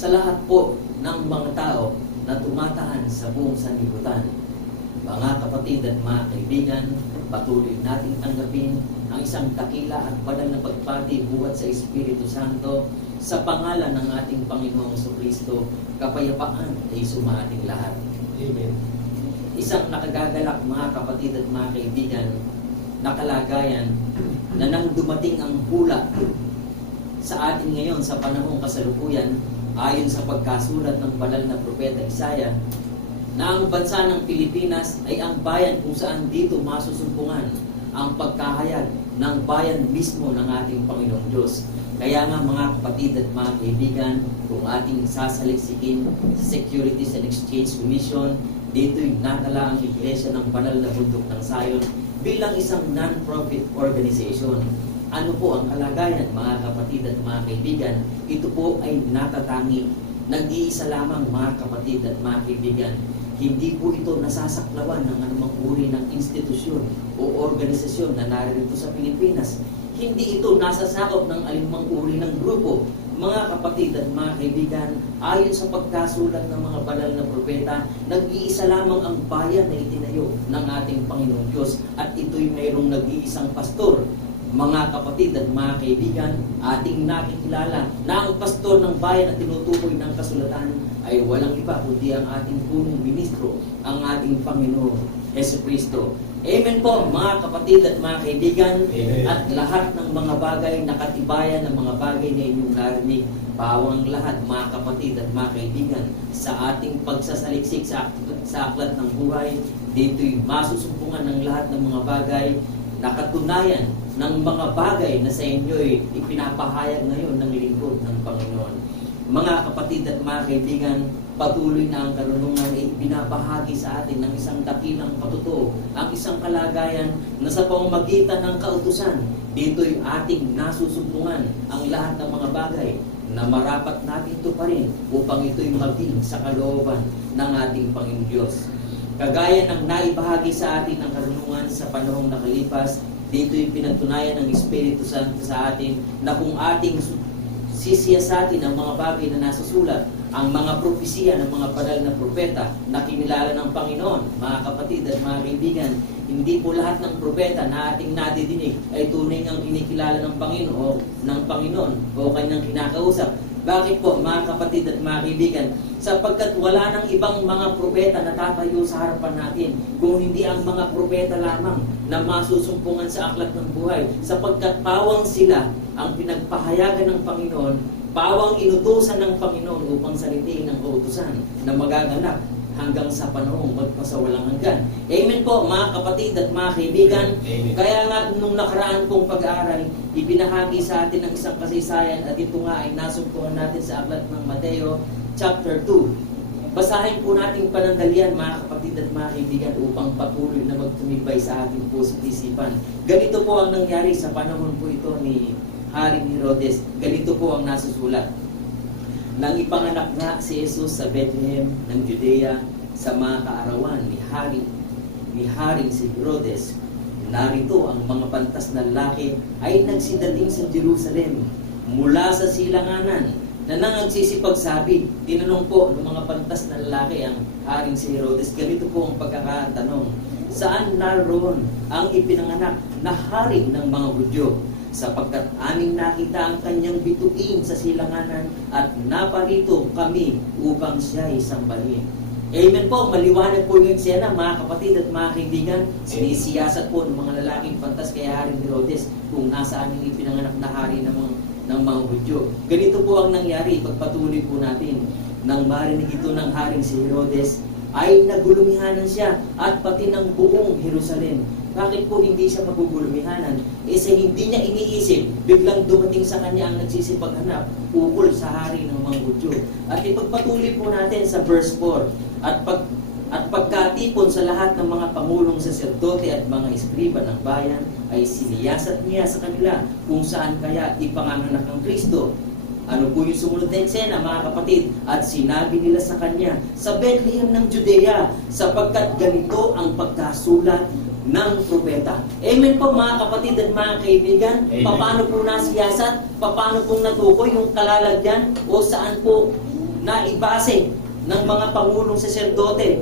sa lahat po ng mga tao na tumatahan sa buong sanlibutan. Mga kapatid at mga kaibigan, patuloy nating tanggapin ang isang dakila at banal na pagpati buhat sa Espiritu Santo sa pangalan ng ating Panginoong Jesucristo. Kapayapaan ay sumating lahat. Amen. Isang nakagagalak, mga kapatid at mga kaibigan, na kalagayan na nang dumating ang hula sa atin ngayon sa panahong kasalukuyan, ayon sa pagkasulat ng banal na propeta Isaiah, na ang bansa ng Pilipinas ay ang bayan kung saan dito masusumpungan ang pagkahayag ng bayan mismo ng ating Panginoong Diyos. Kaya nga mga kapatid at mga kaibigan, kung ating sasaliksikin sa Securities and Exchange Commission, dito'y natala ang Iglesia ng Banal na Bundok ng Zion bilang isang non-profit organization. Ano po ang kalagayan, mga kapatid at mga kaibigan? Ito po ay natatangi. Nag-iisa lamang, mga kapatid at mga kaibigan. Hindi po ito nasasaklawan ng anumang uri ng institusyon o organisasyon na narito sa Pilipinas. Hindi ito nasasakop ng alinmang uri ng grupo. Mga kapatid at mga kaibigan, ayon sa pagkasulat ng mga banal na propeta, nag-iisa lamang ang bayan na itinayo ng ating Panginoong Diyos, at ito'y mayroong nag-iisang pastor. Mga kapatid at mga kaibigan, ating nakikilala na ang pastor ng bayan na tinutukoy ng kasulatan ay walang iba kundi ang ating punong ministro, ang ating Panginoon Jesucristo. Amen po, mga kapatid at mga kaibigan. Amen. At lahat ng mga bagay na katibayan ng mga bagay na inyong narinig, bawang lahat, mga kapatid at mga kaibigan, sa ating pagsasaliksik sa aklat ng buhay, dito'y masusumpungan ng lahat ng mga bagay na katunayan ng mga bagay na sa inyo'y ipinapahayag ngayon ng lingkod ng Panginoon. Mga kapatid at mga kaibigan, patuloy na ang karunungan ay binabahagi sa atin ng isang dakilang patutuo, ang isang kalagayan na sa pamamagitan ng kautusan, dito'y ating nasusumpungan ang lahat ng mga bagay na marapat natin tuparin upang ito'y maging sa kalooban ng ating Panginoon Diyos. Kagaya ng naibahagi sa atin ng karunungan sa panahong nakalipas, dito'y pinatunayan ng Espiritu Santo sa atin na kung ating sisiyasatin ang mga bagay na nasusulat, ang mga propesiya ng mga banal na propeta na kinilala ng Panginoon, mga kapatid at mga kaibigan, hindi po lahat ng propeta na ating nadidinig ay tunay ang kinikilala ng Panginoon o kanyang kinakausap. Bakit po, mga kapatid at mga kaibigan? Sapagkat wala nang ibang mga propeta na tatayo sa harapan natin kung hindi ang mga propeta lamang na masusumpungan sa aklat ng buhay, sapagkat pawang sila ang pinagpahayagan ng Panginoon, pawang inutusan ng Panginoon upang salitiin ang kautusan na magaganap hanggang sa panahong magpasawalang hanggan. Amen po, mga kapatid at mga kaibigan. Amen. Kaya nga nung nakaraan kong pag-aaral, ibinahagi sa atin ng isang kasaysayan, at ito nga ay nasumpungan natin sa aklat ng Mateo chapter 2. Basahin po nating panandalian, mga kapatid at mga kaibigan, upang patuloy na magtumibay sa ating puso at isipan. Ganito po ang nangyari sa panahon po ito ni Haring Herodes. Ganito po ang nasusulat. Nang ipanganak nga si Jesus sa Bethlehem ng Judea sa mga kaarawan ni Haring si Herodes, narito ang mga pantas na lalaki ay nagsidating sa Jerusalem mula sa silanganan na nangagsisipagsabi. Tinanong po ng mga pantas na lalaki ang Haring si Herodes. Ganito po ang pagkakatanong: saan naroon ang ipinanganak na hari ng mga Hudyo? Sapagkat aming nakita ang kanyang bituin sa silanganan at naparito kami upang siya'y sambahin. Amen po, maliwanag po yung eksena, mga kapatid at mga kaibigan. Sinisiyasat po ng mga lalaking pantas kay Haring Herodes kung nasaan yung ipinanganak na hari ng mga Hudyo. Ganito po ang nangyari, pagpatuloy po natin. Nang marinig ito ng Haring si Herodes, ay nagulumihanan siya at pati ng buong Jerusalem. Bakit po hindi siya magugulumihanan? Sa hindi niya iniisip, biglang dumating sa kanya ang nagsisipaghanap ukol sa hari ng mga Hudyo. At ipagpatuloy po natin sa verse 4. At pagkatipon sa lahat ng mga pangulong saserdote at mga eskriba ng bayan, ay siniyasat niya sa kanila kung saan kaya ipanganganak ang Kristo. Ano po yung sumunod na eksena, mga kapatid? At sinabi nila sa kanya, sa Bethlehem ng Judea, sapagkat ganito ang pagkasulat ng propeta. Amen po, mga kapatid at mga kaibigan. Amen. Paano po nasiyasat? Paano po natukoy yung kalalagyan? O saan po na ibase ng mga pangulong saserdote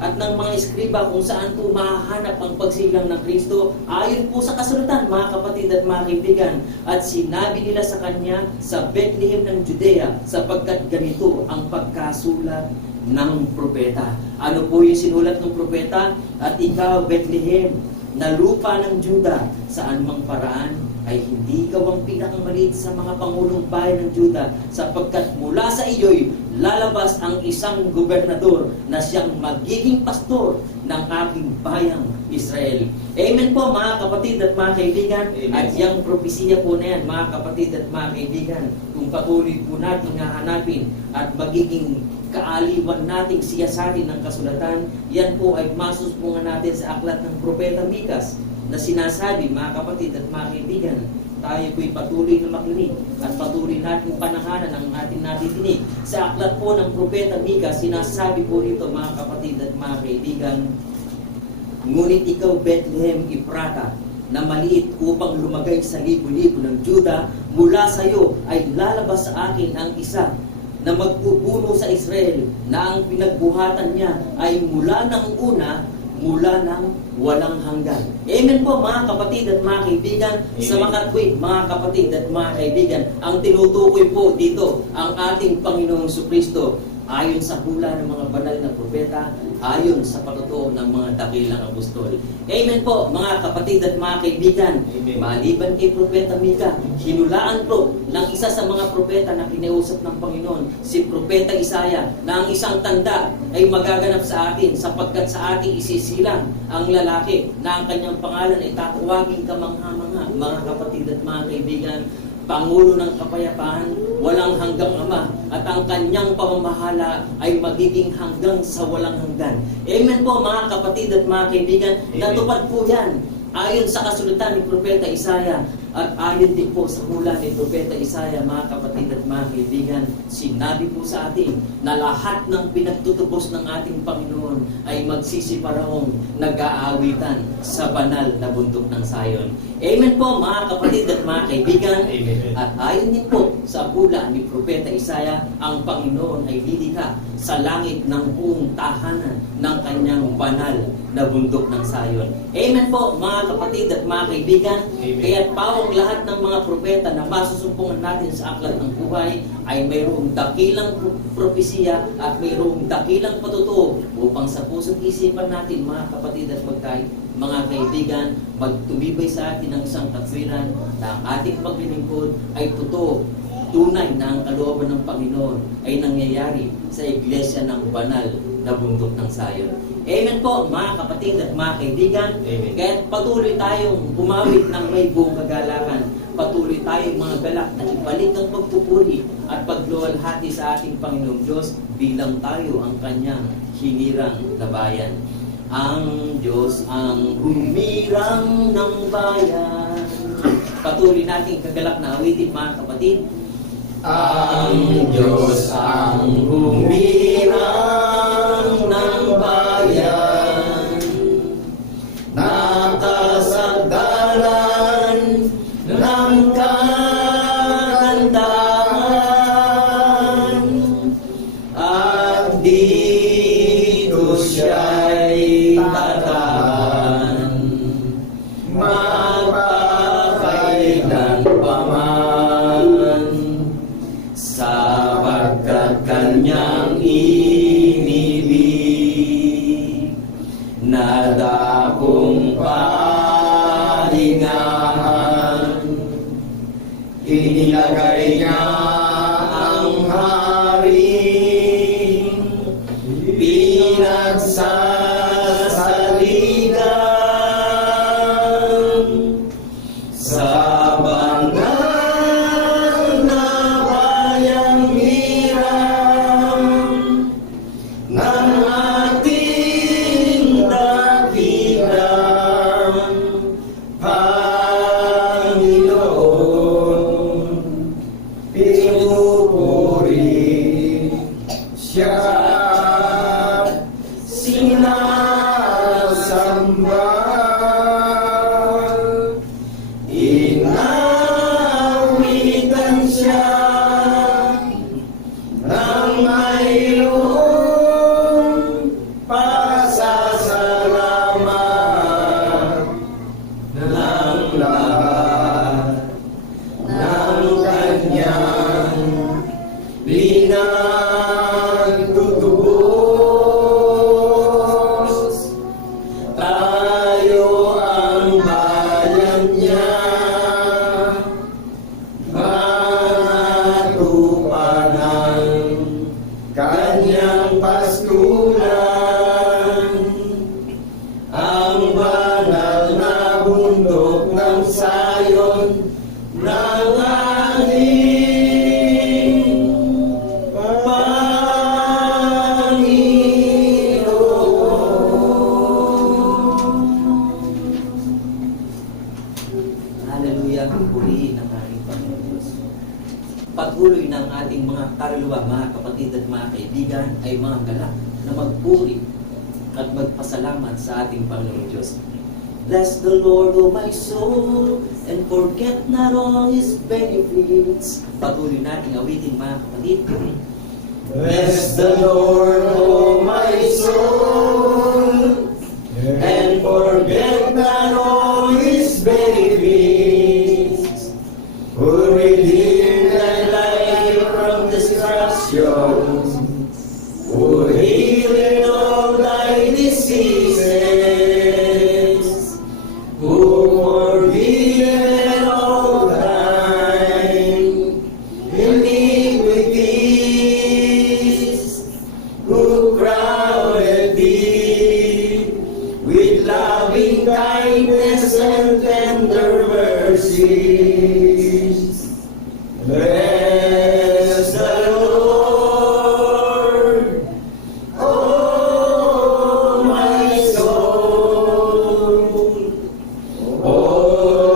at ng mga eskriba kung saan po mahahanap ang pagsilang ng Kristo ayon po sa kasulatan, mga kapatid at mga kaibigan. At sinabi nila sa kanya sa Bethlehem ng Judea, sapagkat ganito ang pagkasulat ng propeta. Ano po yung sinulat ng propeta? At ikaw, Bethlehem, na lupa ng Juda, saan mang paraan ay hindi ikaw ang pinakamaliit sa mga pangulong bayan ng Juda, sapagkat mula sa iyo'y lalabas ang isang gobernador na siyang magiging pastor ng aking bayang Israel. Amen po, mga kapatid at mga kaibigan. Amen. At yung propesiya po na yan, mga kapatid at mga kaibigan, kung patuloy po natin hahanapin at magiging kaaliwan nating siyasatin ng kasulatan, yan po ay masuspungan natin sa aklat ng Propeta Mikas na sinasabi, mga kapatid at mga kaibigan, tayo po'y patuloy na makinig at patuloy natin pananganan ang ating natidinig. Sa aklat po ng Propeta Mikas, sinasabi po rito, mga kapatid at mga kaibigan, ngunit ikaw, Bethlehem Ephrata, na maliit upang lumagay sa libo-libo ng Juda, mula sa iyo ay lalabas sa akin ang isa na magpupuno sa Israel, na ang pinagbuhatan niya ay mula ng una, mula ng walang hanggan. Amen po, mga kapatid at mga kaibigan. Amen. Sa makatwid, mga kapatid at mga kaibigan, ang tinutukoy po dito ang ating Panginoong Jesucristo ayon sa hula ng mga banal na propeta, ayon sa patotoo ng mga dakilang apostol. Amen po, mga kapatid at mga kaibigan. Amen. Maliban kay Propeta Mika, hinulaan po ng isa sa mga propeta na kinausap ng Panginoon, si Propeta Isaya, na ang isang tanda ay magaganap sa atin, sapagkat sa ating isisilang ang lalaki na ang kanyang pangalan ay tatawaging kamangha-mangha. Mga kapatid at mga kaibigan, Pangulo ng Kapayapaan, walang hanggang Ama, at ang kanyang pamamahala ay magiging hanggang sa walang hanggan. Amen po, mga kapatid at mga kaibigan. Amen. Natupad po yan ayon sa kasulatan ni Propeta Isaya at ayon din po sa hula ni Propeta Isaya, mga kapatid at mga kaibigan. Sinabi po sa atin na lahat ng pinagtutubos ng ating Panginoon ay magsisiparaong nag-aawitan sa banal na bundok ng Sayon. Amen po, mga kapatid at mga kaibigan. Amen. At ayon din po sa hula ni Propeta Isaya, ang Panginoon ay lilikha sa langit ng buong tahanan ng kanyang banal na bundok ng Sayon. Amen po, mga kapatid at mga kaibigan. Amen. Kaya't pawang lahat ng mga propeta na masusumpungan natin sa aklat ng buhay ay mayroong dakilang propesiya at mayroong dakilang patutuo upang sa puso't isipan natin, mga kapatid at mga kaibigan, magtumibay sa atin ang isang katwiran na ang ating paglilingkod ay totoo, tunay na ang kalooban ng Panginoon ay nangyayari sa iglesia ng banal na bundok ng Sayon. Amen po, mga kapatid at mga kaibigan. Amen. Kaya patuloy tayong umawit ng may buong kagalakan. Patuloy tayong mga galak na ibalik ang pagpupuri at pagluwalhati sa ating Panginoong Diyos bilang tayo ang kanyang hinirang na bayan. Ang Diyos ang humirang ng bayan. Patuloy nating kagalak na awitin, mga kapatid. Ang Diyos ang humirang ng bayan, nakasagdalan ng kagandahan, at dito siya'y tatahan, magpakailan pa man, sapagkat kanyang inibig na dakong pahingahan. Inilagay niya ang haring pinagsasaligan sa banal na bayang hirang ng ating dakilang Panginoon. Pinupuri siya, sinasamba, inawitan siya ng nagtutubos. Tayo ang bayan niya, mga tupa ng kanyang pastulan, ang banal na bundok ng Sayon ng ating Panginoon. Hallelujah, purihin ang ating Panginoon Diyos. Patuloy ng ating mga kaluluwa, mga kapatid at mga kaibigan ay mga galak na magpuri at magpasalamat sa ating Panginoon Diyos. Bless the Lord, O my soul, and forget not all His benefits. Patuloy nating awitin, mga kapatid. Bless the Lord, O my soul, and forget not all His benefits, who redeemed thy life from destruction, who healed all thy diseases, who forgiven all thine iniquities, who crowned thee with loving kindness and tender mercies. Bless the Lord, oh my soul. O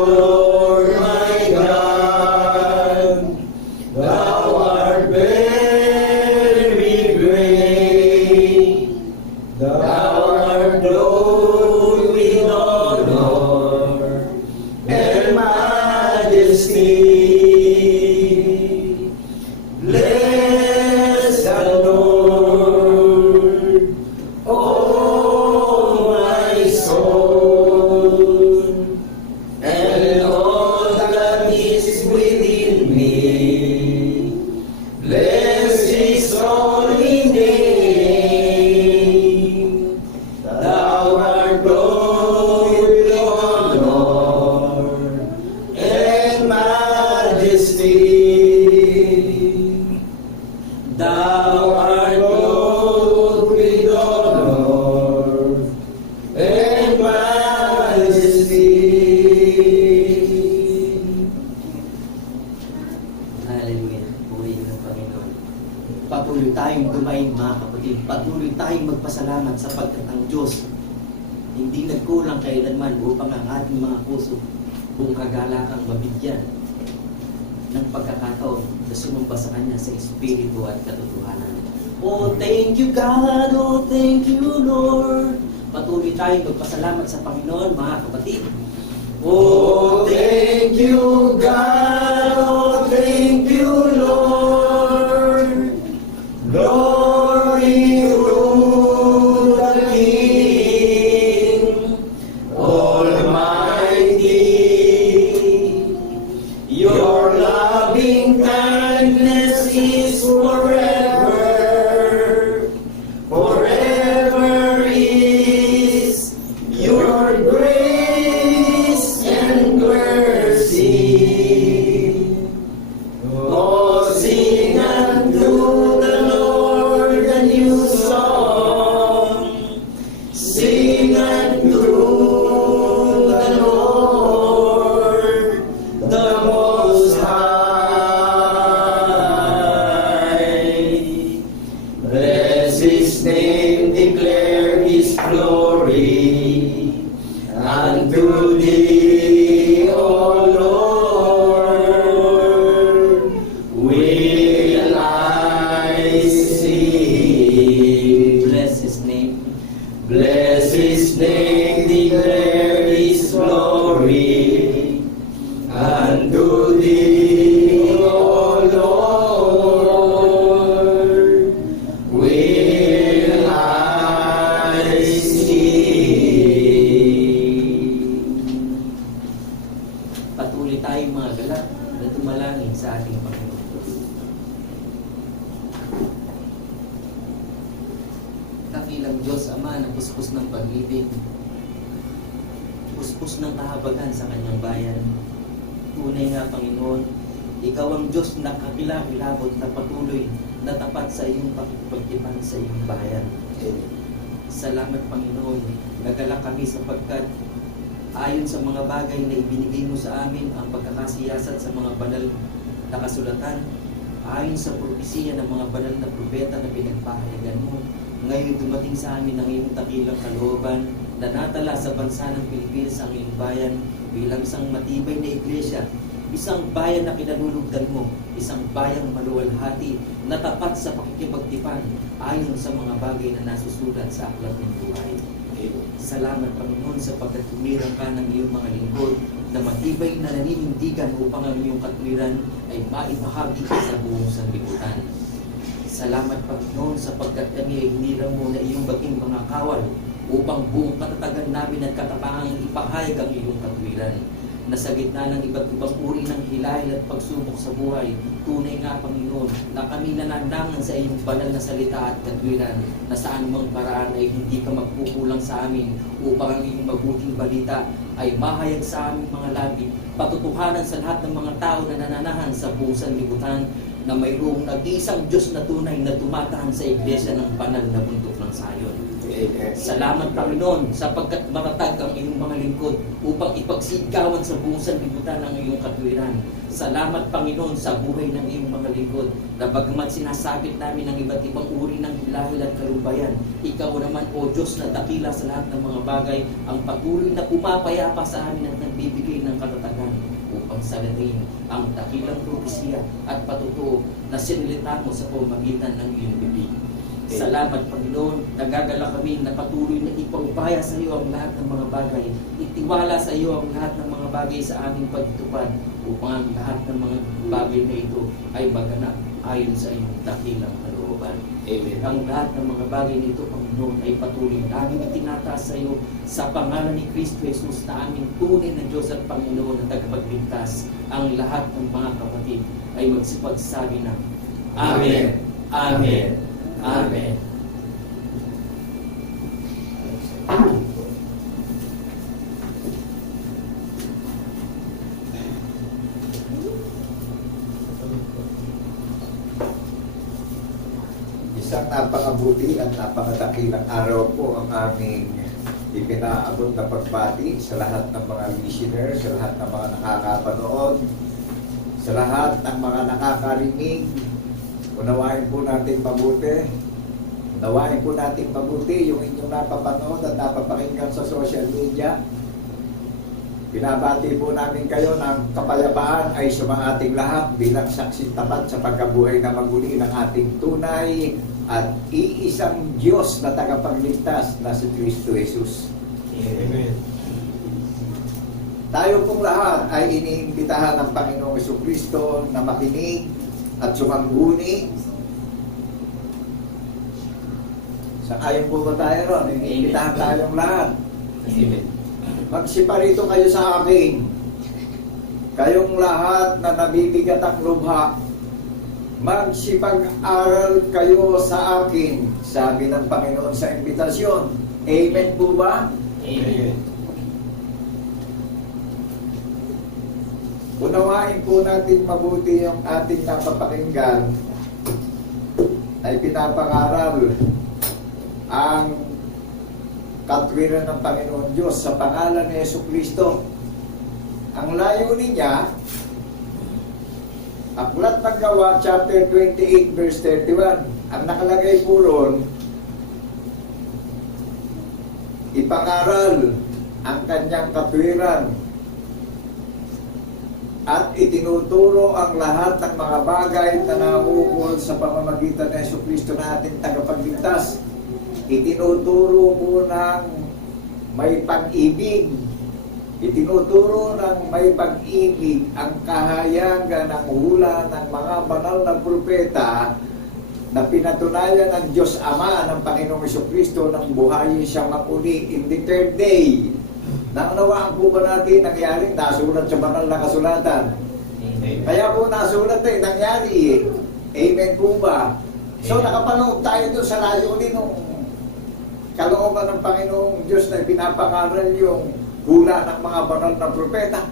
Lord my God, thou art very great. Thou art clothed with honor and majesty. Bless the Lord, oh my soul, and all that is within me. Bless His holy name. Thou art clothed with honor and majesty. Thou art clothed with honor and majesty. Hallelujah, purihin ng Panginoon. Patuloy tayong dumain, mga kapatid. Patuloy tayong magpasalamat sapagkat ang Diyos hindi nagkulang kailanman upang ang ating mga puso kung kagalakang mabigyan ng pagkakataon na sumamba sa Kanya sa Espiritu at katotohanan. Oh, thank you God! Oh, thank you Lord! Patuloy tayong magpasalamat sa Panginoon, mga kapatid. Oh, thank you, God. Oh, thank you, Lord. Glory to the King Almighty. Your loving kindness is forever. Forever is your grace and mercy. Oh, sing unto the Lord a new song. Sing unto the Lord the Most High. Bless His name, declare His glory. Unto Thee, O Lord, will I sing. Bless His name. Bless His name, declare His glory. Unto Thee, O Lord, will I sing. Patuloy tayong mga galak na tumalangin sa ating Panginoon. dakilang Diyos Ama na puspos ng pag-ibig, puspos ng kahabagan sa kanyang bayan. Tunay nga, Panginoon, Ikaw ang Diyos na kakilakilabot na patuloy na tapat sa iyong pakikipagtipan sa iyong bayan. Salamat, Panginoon. Nagalak kami sapagkat ayon sa mga bagay na ibinigay mo sa amin ang pagkakasiyasat sa mga banal na kasulatan, ayon sa propesiya ng mga banal na propeta na pinagpahayagan mo. Ngayon dumating sa amin ang iyong dakilang kalooban na natala sa bansa ng Pilipinas ang iyong bayan bilang isang matibay na iglesia, isang bayan na kinalulugdan mo, isang bayang maluwalhati na tapat sa pakikipagtipan ayon sa mga bagay na nasusulat sa aklat ng buhay. Salamat, Panginoon, sapagkat tumirang ka ng iyong mga lingkod na matibay na naninindigan upang ang iyong katwiran ay maibahagi sa buong sanlibutan. Salamat, Panginoon, sapagkat kami ay hinirang mo na iyong baging mga kawal upang buong katatagan namin at katapangang ipahayag ang iyong katwiran. Na sa gitna ng iba't ibang uri ng hilahil at pagsubok sa buhay, tunay nga, Panginoon, na kami nanandangan sa iyong banal na salita at katwiran na sa anumang paraan ay hindi ka magkukulang sa amin upang ang iyong mabuting balita ay mahayag sa aming mga labi, patutuhanan sa lahat ng mga tao na nananahan sa buong sanlibutan na mayroong nag-iisang Diyos na tunay na tumatahan sa iglesia ng banal na bundok ng Sayon. Salamat, Panginoon, sapagkat matatag ang iyong mga lingkod upang ipagsigawan sa buong sanlibutan ang iyong katwiran. Salamat, Panginoon, sa buhay ng iyong mga lingkod na bagamat sinasabit namin ang iba't ibang uri ng hilahil at kalumbayan, ikaw naman, O Diyos, na dakila sa lahat ng mga bagay, ang patuloy na pumapayapa sa amin at nagbibigay ng katatagan upang salarin ang dakilang propesiya at patutuo na sinilita mo sa pamamagitan ng iyong bibig. Salamat, Panginoon, nagagala kami na patuloy na ipaubaya sa iyo ang lahat ng mga bagay. Itiwala sa iyo ang lahat ng mga bagay sa aming pagtupad upang ang lahat ng mga bagay na ito ay maganap ayon sa iyong dakilang kalooban. Amen. Ang lahat ng mga bagay nito, Panginoon, ay patuloy namin itinataas sa iyo sa pangalan ni Kristo Jesus na aming tunay na Diyos at Panginoon na tagapagligtas. Ang lahat ng mga kapatid ay magsipagsabi na Amen. Amen. Amen. Isang napakabuti at napakadakilang araw po ang aming ipinaabot na pagbati sa lahat ng mga listeners, sa lahat ng mga nakakapanood, sa lahat ng mga nakakarinig. Unawain po natin mabuti. Unawain po natin mabuti yung inyong napapanood at napapakinggan sa social media. Binabati po namin kayo ng kapayapaan ay sumaating lahat bilang saksi tapat sa pagkabuhay na maguli ng ating tunay at iisang Diyos na tagapagligtas na si Kristo Jesus. Amen. Tayo pong lahat ay iniimbitahan ng Panginoong Jesucristo na makinig at sumangguni. Sangayon po ba tayo ron? Iniimbitahan tayong lahat. Amen. Magsiparito kayo sa akin. Kayong lahat na nabibigat ang lubha, magsipag-aral kayo sa akin, sabi ng Panginoon sa imbitasyon. Amen po ba? Amen. Unawain po natin mabuti yung ating napapakinggan ay pinapangaral ang katwiran ng Panginoon Diyos sa pangalan ni Jesucristo. Ang layunin niya, Aklat ng Gawa, chapter 28, verse 31. Ang nakalagay po ron, ipangaral ang kanyang katwiran at itinuturo ang lahat ng mga bagay na nauukol sa pamamagitan ng Jesucristo na ating tagapagligtas. Itinuturo po ng may pag-ibig. Itinuturo ng may pag-ibig ang kahayagan ng hula ng mga banal na propeta na pinatunayan ng Diyos Ama ng Panginoong Jesucristo ng buhayin siya maguli in the third day. Naunawaan po ba natin nangyaring nasulat sa banal na kasulatan? Amen. Kaya po nasulat nangyari. Amen po ba? So nakapanood tayo doon sa layunin ng kalooban ng Panginoong Diyos na pinapangaral yung hula ng mga banal na propeta.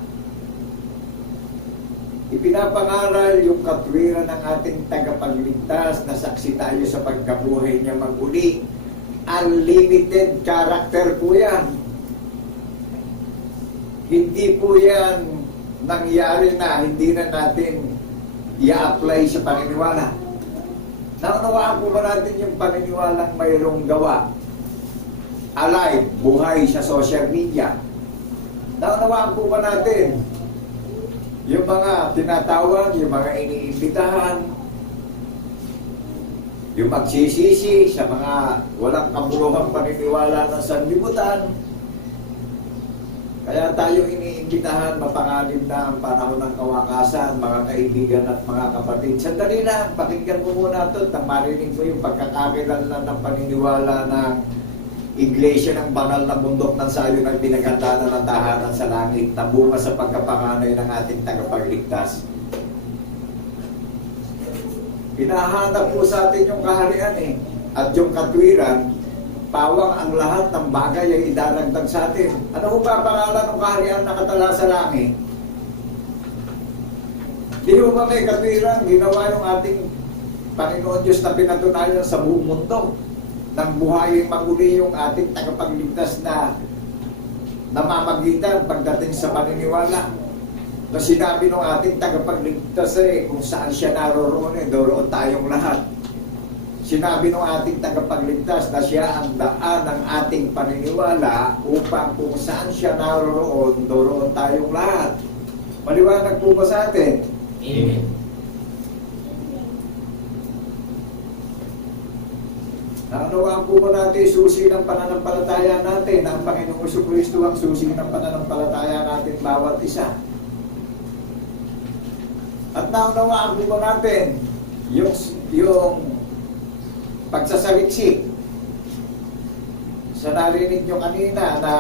Ipinapangaral yung katwiran ng ating tagapagligtas na saksi tayo sa pagkabuhay niya maguli. Unlimited character po yan. Hindi po yan nangyari na hindi na natin i-apply sa paniniwala. Naunawaan po ba natin yung paniniwalang mayroong gawa? Alive, buhay sa social media. Naunawaan po ba natin yung mga tinatawag, yung mga iniimbitahan, yung magsisisi sa mga walang kabuluhang paniniwala ng sanlibutan? Kaya tayo iniimbitahan, mapanganib na ang panahon ng kawakasan, mga kaibigan at mga kapatid. Sandali lang, pakinggan mo muna ito, nang marinig mo yung pagkakakilanlan ng paniniwala ng Iglesia ng banal na bundok ng sayo ng pinaghandaan ng tahanan sa langit na bunga sa pagkapanganay ng ating tagapagligtas. Pinahanap po sa atin yung kaharian at yung katwiran, pawang ang lahat ng bagay ay idaragdag sa atin. Ano ba pangalan ng kaharian na katala sa langit? Di ba may katwiran, ginawa yung ating Panginoon Diyos na pinatunayan sa buong mundo. Nang buhayin maguli yung ating tagapagligtas na namamagitan pagdating sa paniniwala. Na sinabi ng ating tagapagligtas kung saan siya naroroon, doon tayong lahat. Sinabi ng ating tagapagligtas na siya ang daan ng ating paniniwala upang kung saan siya naroroon, doon tayong lahat. Maliwanag po ba sa atin? Amen. Naunawaan po ba natin susi ng pananampalataya natin na ang Panginoong Jesucristo ang susi ng pananampalataya natin bawat isa? At naunawaan po ba natin yung pagsasaliksik sa narinig nyo kanina na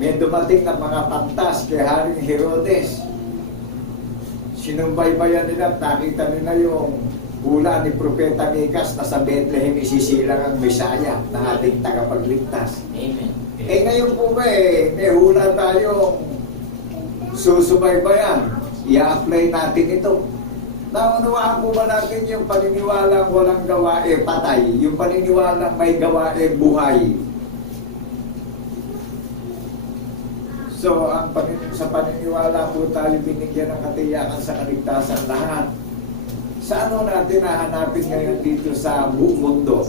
may dumating na mga pantas kay Haring Herodes? Sinumbaybayan nila at nakita nila yung hula ni Propeta Micas na sa Bethlehem isisilang ang Mesaya na ating tagapagligtas. Amen. Ngayon po ba may hula tayong susubaybayan. I-apply natin ito. Naunawaan po ba natin yung paniniwalang walang gawa patay? Yung paniniwalang may gawa buhay? So, sa paniniwala po tayo binigyan ng katiyakan sa kaligtasan lahat. Sa ano natin hahanapin ngayon dito sa buong mundo?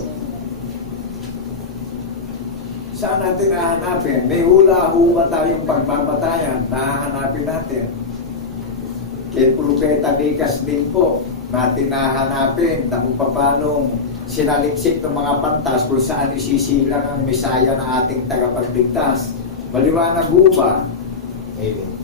Saan natin hahanapin? May hula-hula tayong pagmamatayan na hahanapin natin. Kay Propeta Micas din po natin hahanapin na kung paano sinaliksik ng mga pantas kung saan isisilang ang Mesaya na ating tagapagligtas. Maliwanag po ba? Amen.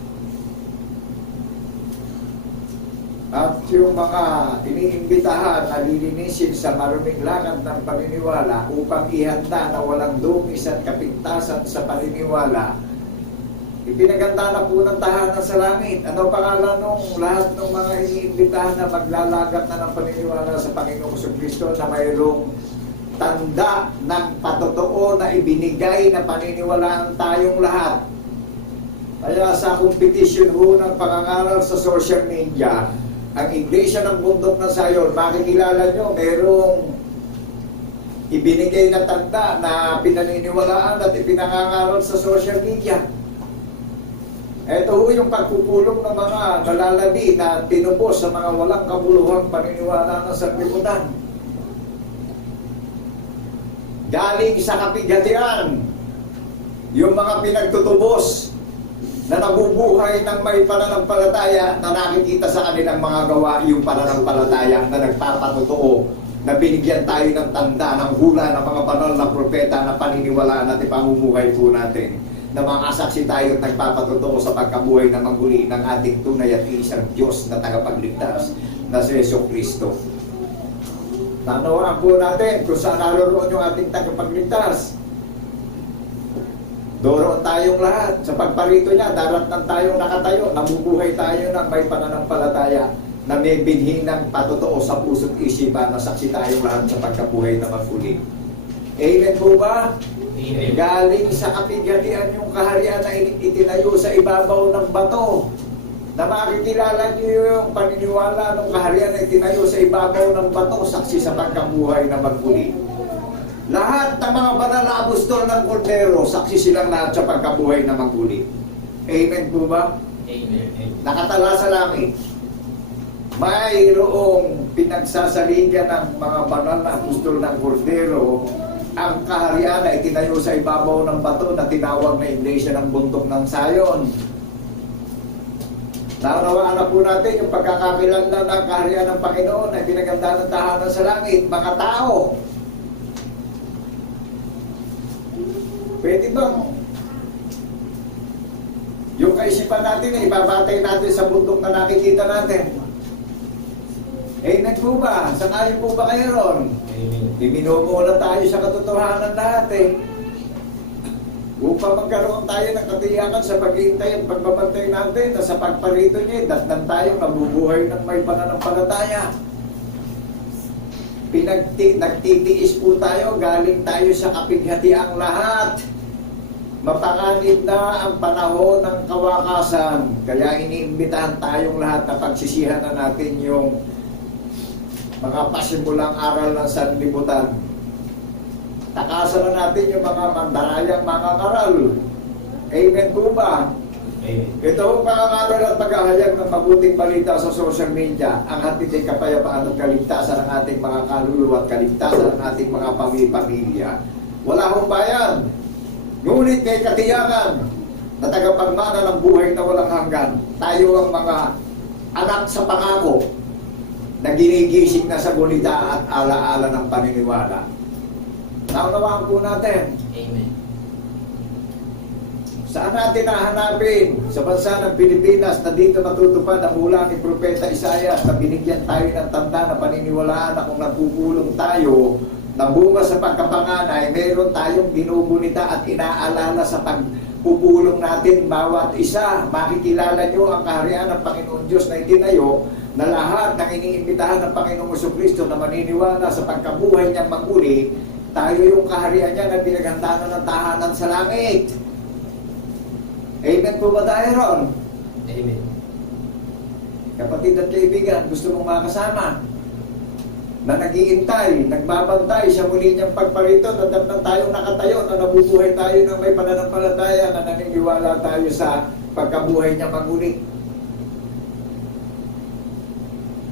At yung mga iniimbitahan na lilinisin sa maruming lakad ng paniniwala upang ihanda na walang dungis at kapintasan sa paniniwala, ipinaganda na po ng tahanan sa langit. Ano pangalan nung lahat ng mga iniimbitahan na maglalagat na ng paniniwala sa Panginoong Jesucristo na mayroong tanda ng patotoo na ibinigay na paniniwalaan tayong lahat? Kaya sa kompetisyon ho ng pangangaral sa social media, ang Iglesia ng Bundok ng Sayon, makikilala nyo, merong ibinigay na tanda na pinaniniwalaan at ipinangangaral sa social media. Ito ho yung pagpupulong ng mga nalalabi na tinubos sa mga walang kabuluhang paniniwala ng sanlibutan. Galing sa kapigatian, yung mga pinagtutubos na nabubuhay ng may pananampalataya na nakikita sa kanilang mga gawa yung pananampalataya na nagpapatotoo na binigyan tayo ng tanda ng hula ng mga banal na propeta na paniniwalaan at ipamumuhay po natin na mga saksi tayo at nagpapatotoo sa pagkabuhay na maguli ng ating tunay at isang Diyos na tagapagligtas na si Jesucristo. Tanawaan po natin kung saan naroroon yung ating tagapagligtas. Doroon tayong lahat. Sa pagparito niya, daratnan tayong nakatayo, nabubuhay tayo ng may pananampalataya na may binhi ng patotoo sa puso't isipan na saksi tayong lahat sa pagkabuhay na maguli Amen po ba? Amen. Galing sa kapighatian yung kaharian na itinayo sa ibabaw ng bato. Na makikilala niyo yung paniniwala ng kaharian na itinayo sa ibabaw ng bato, saksi sa pagkabuhay na magmuli. Lahat ng mga banal na apostol ng Kordero, saksi silang lahat sa pagkabuhay na magmuli. Amen po ba? Amen. Nakatala sa langit. Mayroong pinagsasaligan ng mga banal na apostol ng Kordero ang kaharian na itinayo sa ibabaw ng bato na tinawag na Iglesia ng Bundok ng Sayon. Naunawaan na po natin yung pagkakakilanlan ng kaharian ng Panginoon na pinaganda ng tahanan sa langit, mga tao. Pwede bang yung kaisipan natin ay ibabatay natin sa bundok na nakikita natin? Amen po ba? Sangayon po ba kayo ron? Amen. Iminumuna tayo sa katotohanan lahat eh. Upang magkaroon tayo ng katiyakan sa paghihintay at pagbabantay natin na sa pagparito niya, datnan tayo nabubuhay ng may pananampalataya. Nagtitiis po tayo, galing tayo sa kapighatiang lahat. Mapanganib na ang panahon ng kawakasan. Kaya iniimbitahan tayong lahat na pagsisihan na natin yung mga pasimulang aral ng sanlibutan. Takasan na natin yung mga mandarayang mga karal. Amen po ba? Amen. Ito ang pangangaral at paghahayag ng mabuting balita sa social media. Ang hatid ay kapayapaan at kaligtasan ng ating mga kaluluwa at kaligtasan ng ating mga pamilya. Wala akong bayan. Ngunit may katiyakan na tagapagmana ng buhay na walang hanggan. Tayo ang mga anak sa pangako na ginigising na sa gulita at alaala ng paniniwala. Naunawaan po natin. Amen. Saan natin nahanapin sa bansa ng Pilipinas na dito matutupad ang hula ni Propeta Isaias na binigyan tayo ng tanda na paniniwalaan na kung nagpupulong tayo na bunga sa pagkapanganay, meron tayong ginugunita at inaalala sa pagpupulong natin bawat isa. Makikilala nyo ang kaharian ng Panginoon Diyos na itinayo na lahat ng iniimbitahan ng Panginoong Jesucristo na maniniwala sa pagkabuhay niyang magmuli, tayo yung kaharian niya na pinaghandanan ng tahanan sa langit. Amen po ba tayo ron? Amen. Kapatid at kaibigan, gusto mong makasama na nag-iintay, nagbabantay sa muli niyang pagparito, na tayong nakatayo, na nabubuhay tayo ng may pananampalataya, na naniniwala tayo sa pagkabuhay niya magmuli.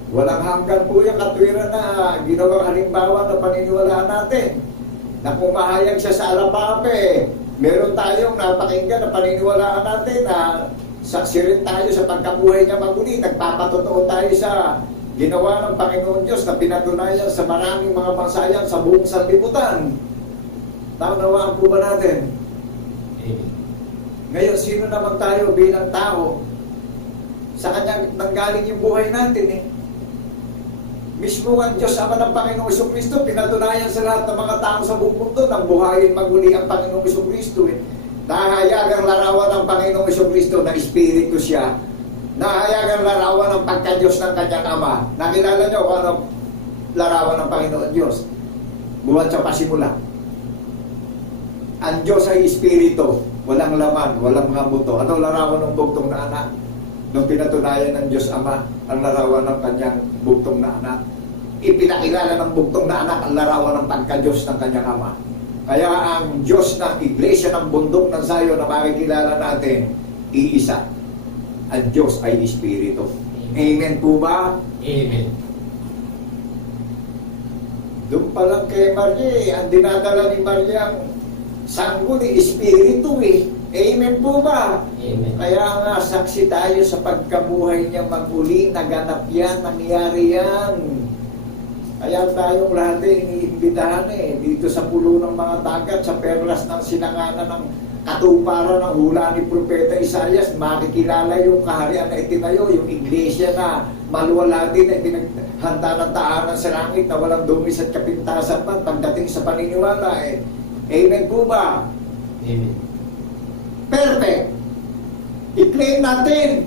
Walang hanggan po yung katwiran na ginawang halimbawa na paniniwalaan natin. Na pumahayag siya sa alapape, meron tayong napakinggan na paniniwalaan natin na saksi rin tayo sa pagkabuhay niya magmuli. Nagpapatotoo tayo sa ginawa ng Panginoon Diyos na pinatunayan sa maraming mga bansayan sa buong sanlibutan. Naunawaan po ba natin? Amen. Ngayon, sino naman tayo bilang tao? Sa Kanya nanggaling yung buhay natin eh. Mismo ang Diyos Ama ng Panginoong Jesucristo, pinatunayan sa lahat ng mga tao sa buong mundo nang buhayin magmuli ang Panginoong Jesucristo eh. Nahayag ang larawan ng Panginoong Jesucristo na Espiritu siya. Nahayag ang larawan ng pagka-Diyos ng kanyang Ama. Nakilala niyo kung ano larawan ng Panginoon Diyos? Buhat sa pasimula. Ang Diyos ay Espiritu, walang laman, walang mga buto. Ano larawan ng bugtong na anak? Nung pinatunayan ng Diyos Ama ang larawan ng kanyang bugtong na anak, ipinakilala ng bugtong na anak ang larawan ng pagka-Diyos ng kanyang Ama. Kaya ang Diyos ng Iglesia ng Bundok ng Sayon na makikilala natin, iisa. Ang Diyos ay Espiritu. Amen po ba? Amen. Doon pa lang kay Maria, ang dinadala ni Maria ang sanggol ni Espiritu eh. Amen po ba? Amen. Kaya nga, saksi tayo sa pagkabuhay niya magmuli, naganap yan, nangyari yan. Kaya tayong lahat iniimbitahan dito sa pulo ng mga dagat, sa perlas ng sinanganan ng katuparan ng hula ni Propeta Isaias, makikilala yung kaharian na itinayo, yung iglesia na maluwalhati na ipinaghanda ng tahanan sa langit na walang dumis at kapintasan man pagdating sa paniniwala eh. Amen po ba? Amen. Perfect. I-claim natin.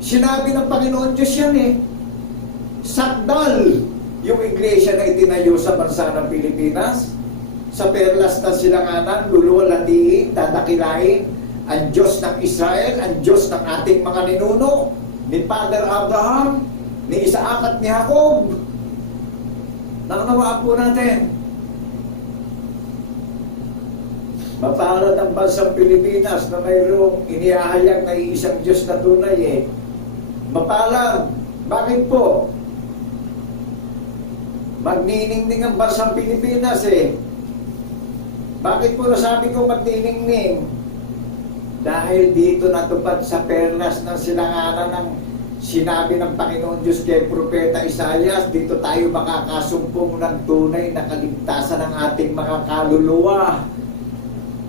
Sinabi ng Panginoon Diyos yan eh. Sakdal yung iglesia na itinayo sa bansa ng Pilipinas. sa perlas ng silanganan, luluwalhatiin, dadakilain ang Diyos ng Israel, ang Diyos ng ating mga ninuno, ni Father Abraham, ni Isaac at ni Jacob. Nakanawaan po natin. Mapalad ang bansang Pilipinas na mayroong inihahayag na iisang Diyos na tunay eh. Mapalad. Bakit po? Magniningning ang bansang Pilipinas eh. Bakit po nasabi ko magniningning? Dahil dito natupad sa perlas ng silanganan ng sinabi ng Panginoon Diyos kay Propeta Isaias, dito tayo makakasumpong ng tunay na kaligtasan ng ating mga kaluluwa.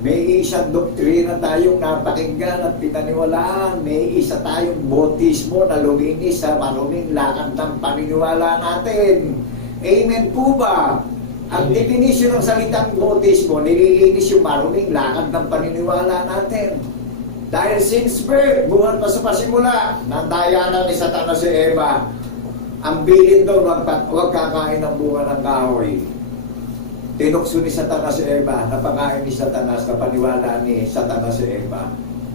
May isang doktrina tayong napakinggan at pinaniwalaan. May isa tayong bautismo na luminis sa maruming lakad ng paniniwala natin. Amen po ba? Ang definition ng salitang bautismo, nililinis yung maruming lakad ng paniniwala natin. Dahil since birth, buwan pa sa pasimula, nandayanan ni Satanas si Eva, ang bilin doon, huwag kakain ng bunga ng kahoy. Tinukso ni Satanas si Eva, napakain ni Satanas, napaniwala ni Satanas si Eva.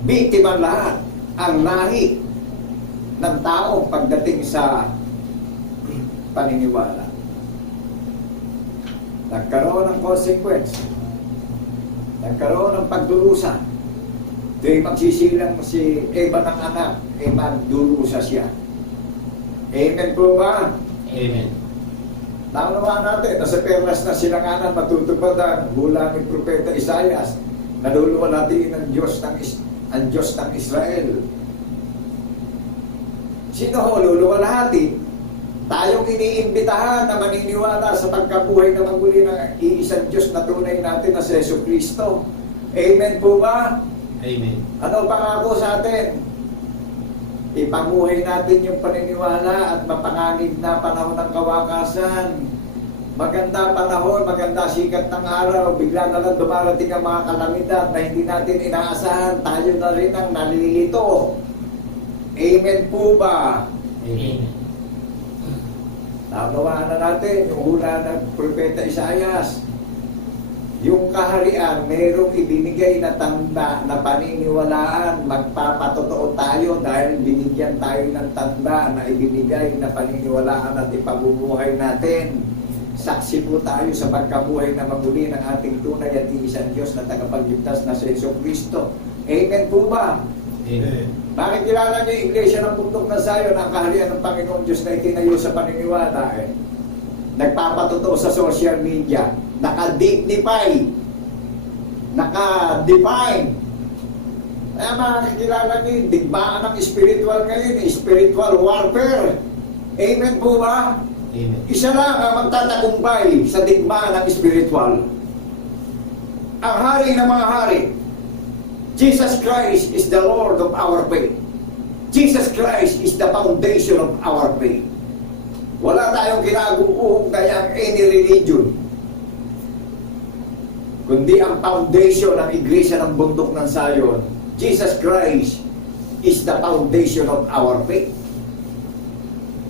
Biktima lahat ang lahi ng tao pagdating sa paniniwala. Nagkaroon ng consequence. Nagkaroon ng pagdurusa. Do'y magsisilang si Eva ng anak, magdurusa siya. Amen po ba? Amen. Naunawaan natin na sa perlas na silanganan matutupad ang hula ni Propeta Isaias na luluwalhatiin ang Diyos ng Israel. Sino ho luluwalhati? Tayong iniimbitahan na maniniwala sa pagkabuhay na maguli ng iisang Diyos na tunay natin na si Jesucristo. Amen po ba? Amen. Ano pangako sa atin? Ipamuhay natin yung paniniwala at mapanganib na panahon ng kawakasan. Maganda panahon, maganda sikat ng araw, bigla na lang dumarating ang mga kalamidad na hindi natin inaasahan, tayo na rin ang nalilito. Amen po ba? Amen. Naunawaan na natin yung hula ng Propeta Isaias. Yung kaharian, mayroong ibinigay na tanda na paniniwalaan, magpapatotoo tayo dahil binigyan tayo ng tanda na ibinigay na paniniwalaan at ipabubuhay natin. Saksi po tayo sa pagkabuhay na maguli ng ating tunay at iisang Diyos na tagapagligtas na si Jesucristo. Amen po ba? Amen. Bakit kilala niyo yung Iglesia ng Bundok ng Zion, ang kaharian ng Panginoong Diyos na itinayo sa paniniwala nagpapatotoo sa social media, naka-dignify, naka-define. Kaya makakilala niyo, digmaan ng spiritual ngayon, spiritual warfare. Amen po ba? Amen. Isa lang ang magtatagumpay sa digmaan ng spiritual. Ang hari ng mga hari. Jesus Christ is the Lord of our faith. Jesus Christ is the foundation of our faith. Wala tayong ginag-uugnayang any religion, kundi ang foundation ng Iglesia ng Bundok ng Zion. Jesus Christ is the foundation of our faith.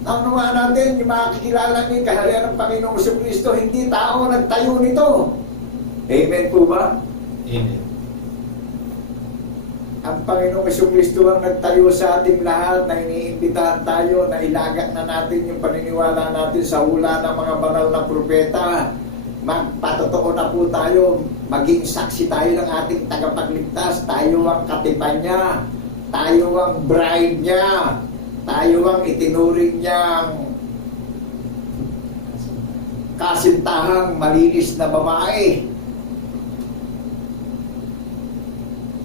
Naunawaan natin, yung makikilala ni kaharian ng Panginoong Jesucristo, hindi tao nagtayo nito. Amen po ba? Amen. Ang Panginoong Jesucristo ang nagtayo sa ating lahat na iniimbitahan tayo na ilagak na natin yung paniniwala natin sa hula ng mga banal na propeta. Magpatotoo na po tayo, maging saksi tayo ng ating tagapagligtas. Tayo ang katipan niya, tayo ang bride niya, tayo ang itinuring niyang kasintahang malinis na babae.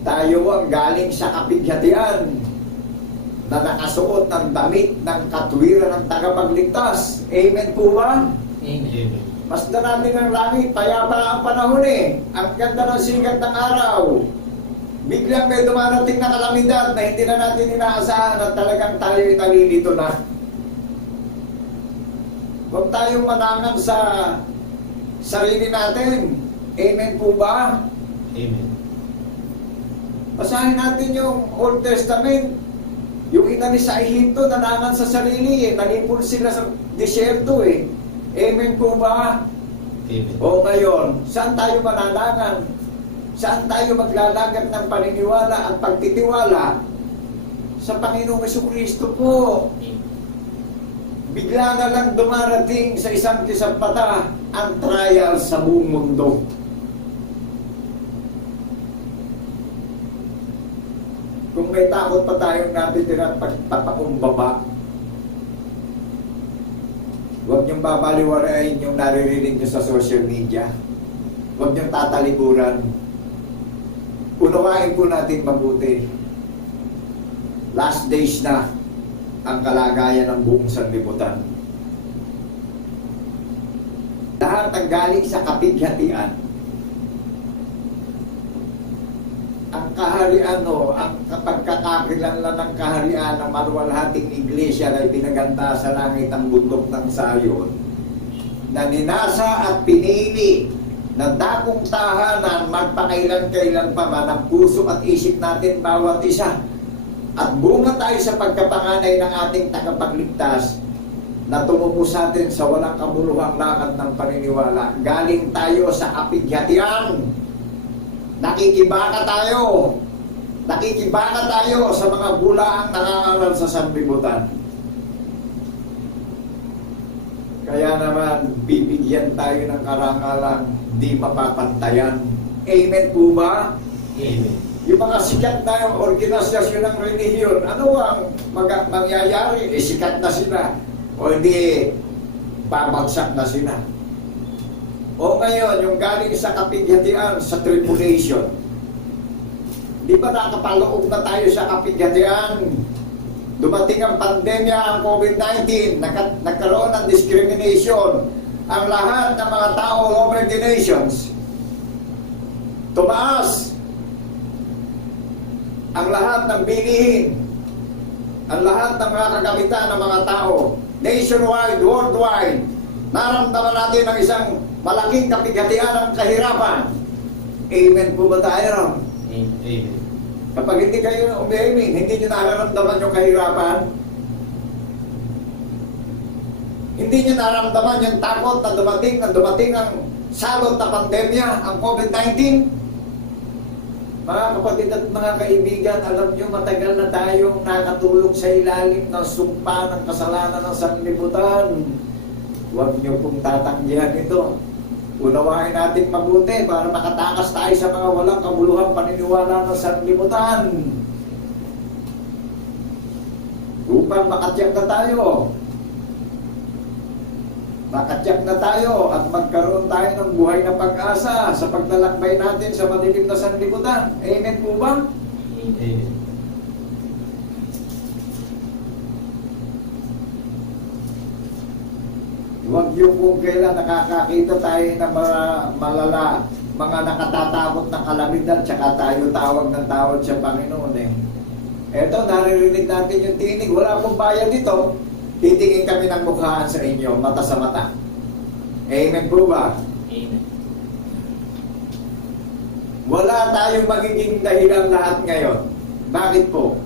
Tayo ang galing sa kapighatian na nakasuot ng damit ng katwiran ng tagapagligtas. Amen po ba? Amen. Mas natin ang langit, payapa ang panahon Ang ganda ng sikat ng araw. Biglang may dumarating na kalamidad na hindi na natin inaasahan at talagang tayo nalilito na. Huwag tayong manangan sa sarili natin. Amen po ba? Amen. Basahin natin yung Old Testament. Yung inalis sa Ehipto, nanangan sa sarili nalipol sila sa disyerto Amen po ba? Amen. O ngayon, saan tayo mananangan? Saan tayo maglalagat ng paniniwala at pagtitiwala? Sa Panginoong Jesucristo po. Bigla na lang dumarating sa isang kisapata ang trial sa buong mundo. Kung may takot pa tayong natitira at pagpapakumbaba, huwag niyong babaliwarain yung naririnig niyo sa social media. Huwag niyong tatalikuran. Unawain po natin mabuti. Last days na ang kalagayan ng buong sanlibutan. Lahat ang galing sa kapighatian. Ang kaharian ang pagkakakilanlan ng kaharian ng maluwalhating iglesia ay pinaganda sa langit ang bundok ng Sayon, na ninasa at pinili na dakong tahanan magpakailan-kailan pa man ang puso at isip natin bawat isa. At bunga tayo sa pagkapanganay ng ating tagapagligtas na tumupo sa atin sa walang kabuluhang lakad ng paniniwala. Galing tayo sa kapighatian. Nakikibaka tayo. Nakikibaka tayo sa mga bulaang nangangaral sa sanlibutan. Kaya naman, bibigyan tayo ng karangalang di mapapantayan. Amen po ba? Amen. Yung mga sikat na organisasyon ng relihiyon, ano ang mangyayari? Sikat na sila. O hindi, babagsak na sila. O ngayon, yung galing sa kapighatian, sa tribulation. Di ba nakapaloob na tayo sa kapighatian? Dumating ang pandemya, ang COVID-19, nagkaroon ng discrimination. Ang lahat ng mga tao over the nations, tumaas. Ang lahat ng bilihin, ang lahat ng mga kagamitan ng mga tao, nationwide, worldwide, naramdaman natin ang isang malaking kapighatian ng kahirapan. Amen po ba tayo? Amen. Kapag hindi kayo umiamin, hindi nyo nararamdaman yung kahirapan, hindi nyo nararamdaman yung takot na dumating ang salot na pandemya, ang COVID-19. Mga kapatid at mga kaibigan, alam nyo, matagal na tayong nakatulog sa ilalim ng sumpa ng kasalanan ng sanlibutan. Huwag nyo pong tatanggihan ito. Unawain natin mabuti para makatakas tayo sa mga walang kabuluhang paniniwala ng sanlibutan. Upang makatiyak na tayo. Makatiyak na tayo at magkaroon tayo ng buhay na pag-asa sa paglalakbay natin sa madilim na sanlibutan. Amen po ba? Amen. Huwag yung kung kailan nakakakita tayo ng mga malala, mga nakatatakot na kalamidad, tsaka tayo tawag ng tawag sa Panginoon Eto, naririnig natin yung tinig. Wala pong bayad dito. Titingin kami ng mukhaan sa inyo, mata sa mata. Amen po ba? Amen. Wala tayong magiging dahilan lahat ngayon. Bakit po?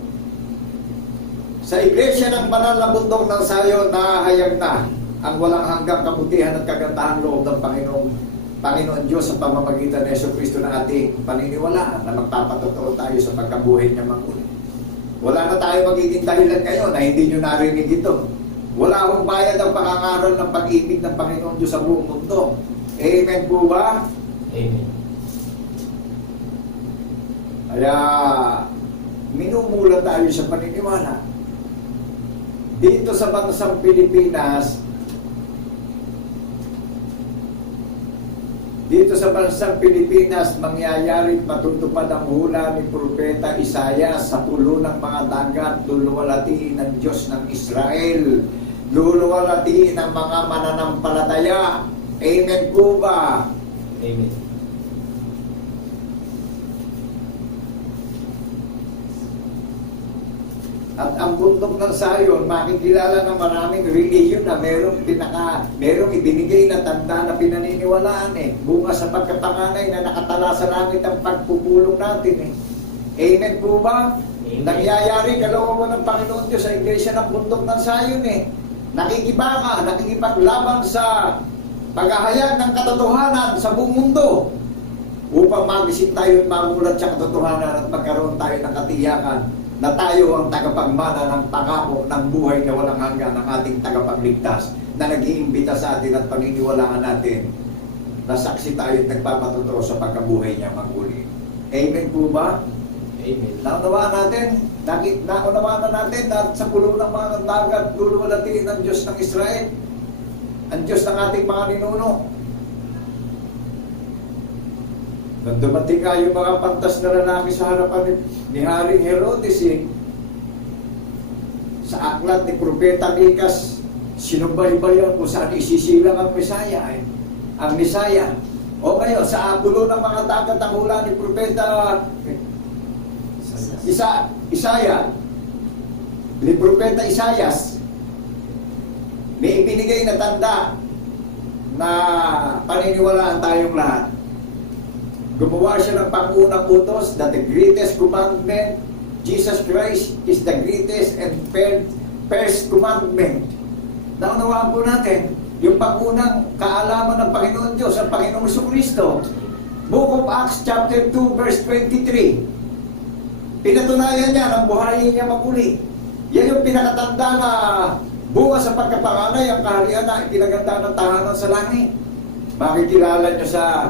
Sa iglesia ng banal na bundok ng Sayon, nahahayag na ang walang hanggang kabutihan at kagandahan loob ng Panginoon Diyos sa pamamagitan ng Jesucristo na ating paniniwalaan na magpapatotoo tayo sa pagkabuhay niya manguli. Wala na tayo magiging dahilan ngayon na hindi nyo narinig ito. Wala akong bayad ang pangangaral ng pag-ibig ng Panginoon Diyos sa buong mundo. Amen po ba? Amen. Kaya, minumula tayo sa paniniwala. Dito sa bansang Pilipinas, mangyayari matutupad ang hula ni Propeta Isaias sa pulo ng mga dagat, luluwalatiin ng Diyos ng Israel, luluwalatiin ng mga mananampalataya. Amen po ba? Amen. At ang bundok ng Sayon, makikilala ng maraming relihiyon na merong ibinigay na tanda na pinaniniwalaan bunga sa pagkapanganay na nakatala sa langit ang pagpupulong natin Amen po ba? Amen. Nangyayari kalooban ng Panginoon Diyos sa iglesia ng bundok ng Sayon Nakikibaka, nakikipaglaban sa paghahayag ng katotohanan sa buong mundo upang magising tayo at mamulat sa katotohanan at magkaroon tayo ng katiyakan na tayo ang tagapagmana ng pangako ng buhay na walang hanggan ng ating tagapagligtas na nag-iimbita sa atin at paniniwalaan natin na saksi tayo at nagpapatotoo sa pagkabuhay niya maguli. Amen po ba? Amen. Naunawaan natin, naunawaan na natin na sa pulo ng mga dagat, luluwalatiin ang Diyos ng Israel, ang Diyos ng ating mga ninuno. Nung dumating nga yung mga pantas na lalaki sa harapan ni Haring Herodes, sa aklat ni Propeta Mikas, sinubaybayan kung saan isisilang ang Mesaya. Ang Mesaya. O ngayon, sa pulo ng mga dagat ang hula ni Propeta Isaya, ni Propeta Isayas, may ibinigay na tanda na paniniwalaan tayong lahat. Gumawa siya ng pangunang utos that the greatest commandment, Jesus Christ is the greatest and first commandment. Naunawaan po natin, yung pangunang kaalaman ng Panginoon Diyos, ang Panginoong Jesucristo. Book of Acts chapter 2 verse 23. Pinatunayan niya ng buhayin niya maguli. Yan yung pinakatanda na bukas sa pagkapanganay, ang kaharian na ipinaganda ng tahanan sa langit. Makikilala niyo sa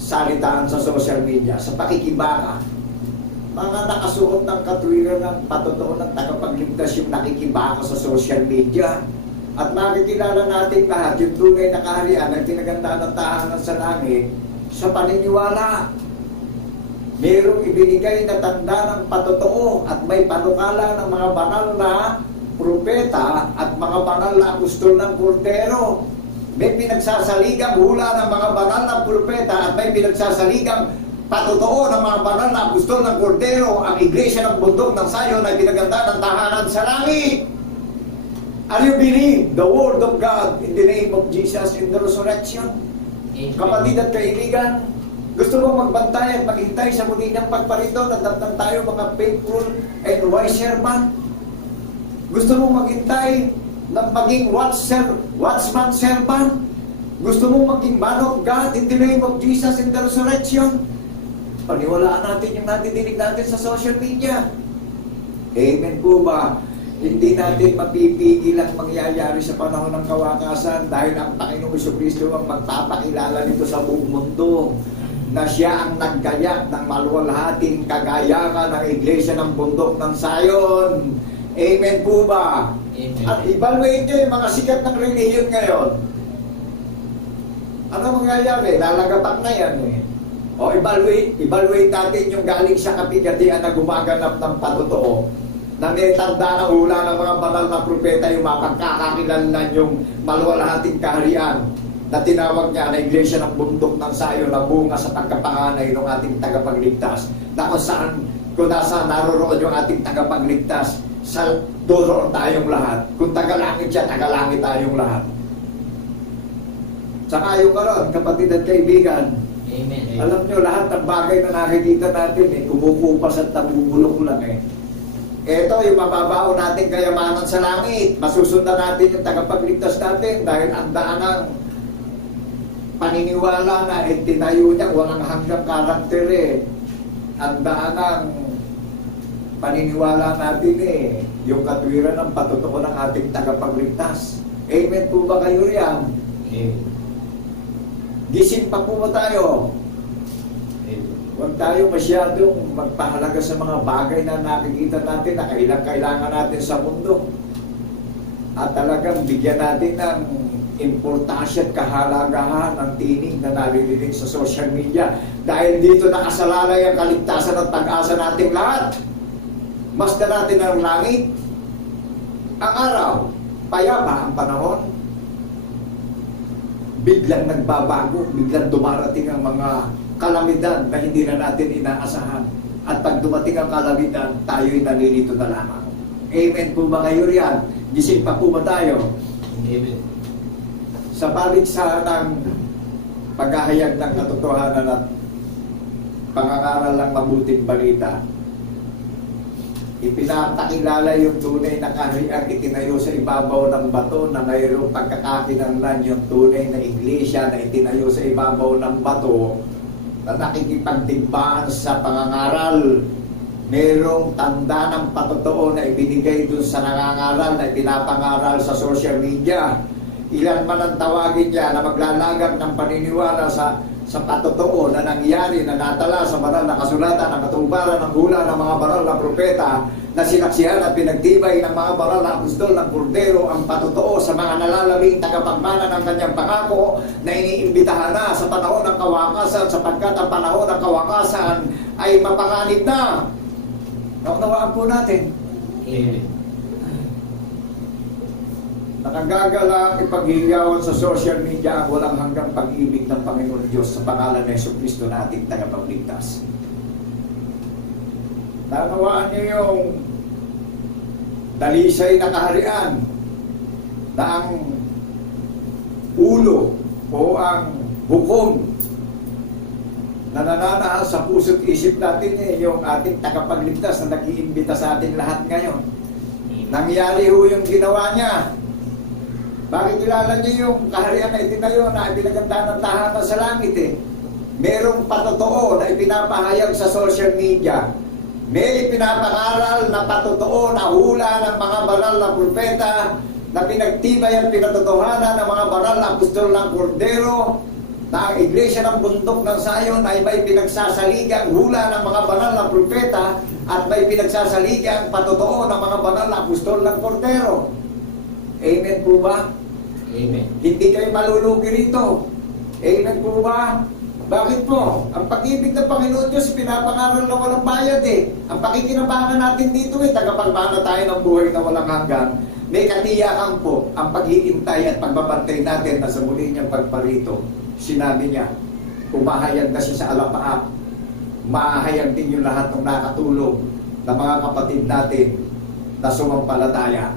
salitaan sa social media, sa pakikibaka. Mga nakasuot ng katwiran ng patotoo ng tagapagligtas yung nakikibaka sa social media. At makikilala natin lahat yung tunay na kaharian na tinaganda ng tahanan sa langit sa paniniwala. Merong ibinigay na tanda ng patotoo at may panukala ng mga banal na propeta at mga banal na apostol ng Kordero. May pinagsasaligang hula ng mga banal na propeta at may pinagsasaligang patotoo ng mga banal na apostol ng Kordero. Ang iglesia ng bundok ng Zion ay pinaganda ng tahanan sa langit. Are you believe the word of God in the name of Jesus in the resurrection? Amen. Kapatid at kaibigan, gusto mo magbantay at maghintay sa muli ng pagparito na datang tayo mga faithful and wise servant? Gusto mo maghintay na maging watchman servant? Gusto mo maging man of God in the name of Jesus in the resurrection? Paniwalaan natin yung natidinig natin sa social media. Amen po ba? Hindi natin mapipigil ang mangyayari sa panahon ng kawakasan dahil ang Panginoong Jesucristo ang magpapakilala nito sa buong mundo na siya ang naggayak ng maluwalhating kagayakan ng iglesia ng bundok ng Zion. Amen po ba? Amen. At evaluate nyo yung mga sikat ng relihiyon ngayon. Ano mangyayari? Lalagapak na yan eh. O evaluate natin yung galing sa kapigatian na gumaganap ng patotoo. Na may tanda ng hula ng mga banal na propeta yung mapagkakakilanlan yung maluwalhating kaharian na tinawag niya na iglesia ng bundok ng Zion na bunga sa pagkapanganay ng ating tagapagligtas. Na kung nasaan naroroon yung ating tagapagligtas, sa doroon tayong lahat. Kung tagalangit siya, tagalangit tayong lahat. Saka yung karon, kapatid at kaibigan, Amen. alam nyo, lahat ng bagay na nakikita natin kumukupas at nabubulok lang Ito yung mababao natin kayamanan sa langit. Masusundan natin yung tagapagligtas natin dahil ang daan ng paniniwala na tinayo niya walang hanggang karakter Ang daan ng paniniwala natin yung katwiran ng patotoo ng ating tagapagligtas. Amen po ba kayo riyan? Amen. Gising pa po ba tayo? Amen. Huwag tayo masyadong magpahalaga sa mga bagay na nakikita natin na kailangan natin sa mundo. At talagang bigyan natin ng importansya at kahalagahan ng tinig na naririnig sa social media. Dahil dito nakasalalay ang kaligtasan at pag-asa nating lahat. Masdan natin ang langit, ang araw, payapa ang panahon. Biglang nagbabago, biglang dumarating ang mga kalamidad na hindi na natin inaasahan. At pag dumating ang kalamidad, tayo'y nalilito na lamang. Amen po ba kayo riyan? Gising pa po ba tayo? Amen. Sa paligsahan ng paghahayag ng katotohanan at pangangaral ng mabuting balita, ipinapakilala yung tunay na kaharian itinayo sa ibabaw ng bato na mayroong pagkakakinlangan yung tunay na iglesia na itinayo sa ibabaw ng bato na nakikipagdigmaan sa pangangaral. Merong tanda ng patotoo na ibinigay dun sa nangangaral na ipinapangaral sa social media. Ilan man ang tawagin niya na maglalagak ng paniniwala sa patotoo na nangyari na natala sa banal na kasulatan ng katubaran ng hula ng mga banal na propeta na sinaksihan at pinagtibay ng mga banal na apostol ng Kordero ang patotoo sa mga nalalabing tagapagmana ng kanyang pangako na iniimbitahan na sa panahon ng kawakasan sapagkat ang panahon ng kawakasan ay mapanganib na. Naunawaan po natin. Amen. Nakagagalang ipaghihiyawan sa social media ang walang hanggang pag-ibig ng Panginoon Diyos sa pangalan ng Jesucristo na ating tagapagligtas. Nanawaan niyo yung dalisay na kaharian na ang ulo o ang hukom na nananahan sa puso't isip natin yung ating tagapagligtas na nag-iimbita sa ating lahat ngayon. Nangyari ho yung ginawa niya. Bakit kilala niyo yung kaharian na itinayo na ipinaganda ng tahanan sa langit Merong patotoo na ipinapahayag sa social media. May ipinapangaral na patotoo na hula ng mga banal na propeta na pinagtibay ang pinatotohanan ng mga banal na apostol ng Kordero na ang iglesia ng bundok ng Sayon ay may pinagsasaligang hula ng mga banal na propeta at may pinagsasaligang patotoo ng mga banal na apostol ng Kordero. Amen po ba? Amen. Hindi kayo malulugi rito. Amen po ba? Bakit po? Ang pag-ibig ng Panginoon Diyos pinapangaral na walang bayad Ang pakikinabangan natin dito tagapagmana tayo ng buhay na walang hanggan. May katiyakan po ang paghihintay at pagbabantay natin na sa muli niyang pagparito. Sinabi niya, umahayag na siya sa alapaap. Mahayag din yung lahat ng nakatulog na mga kapatid natin na sumampalataya.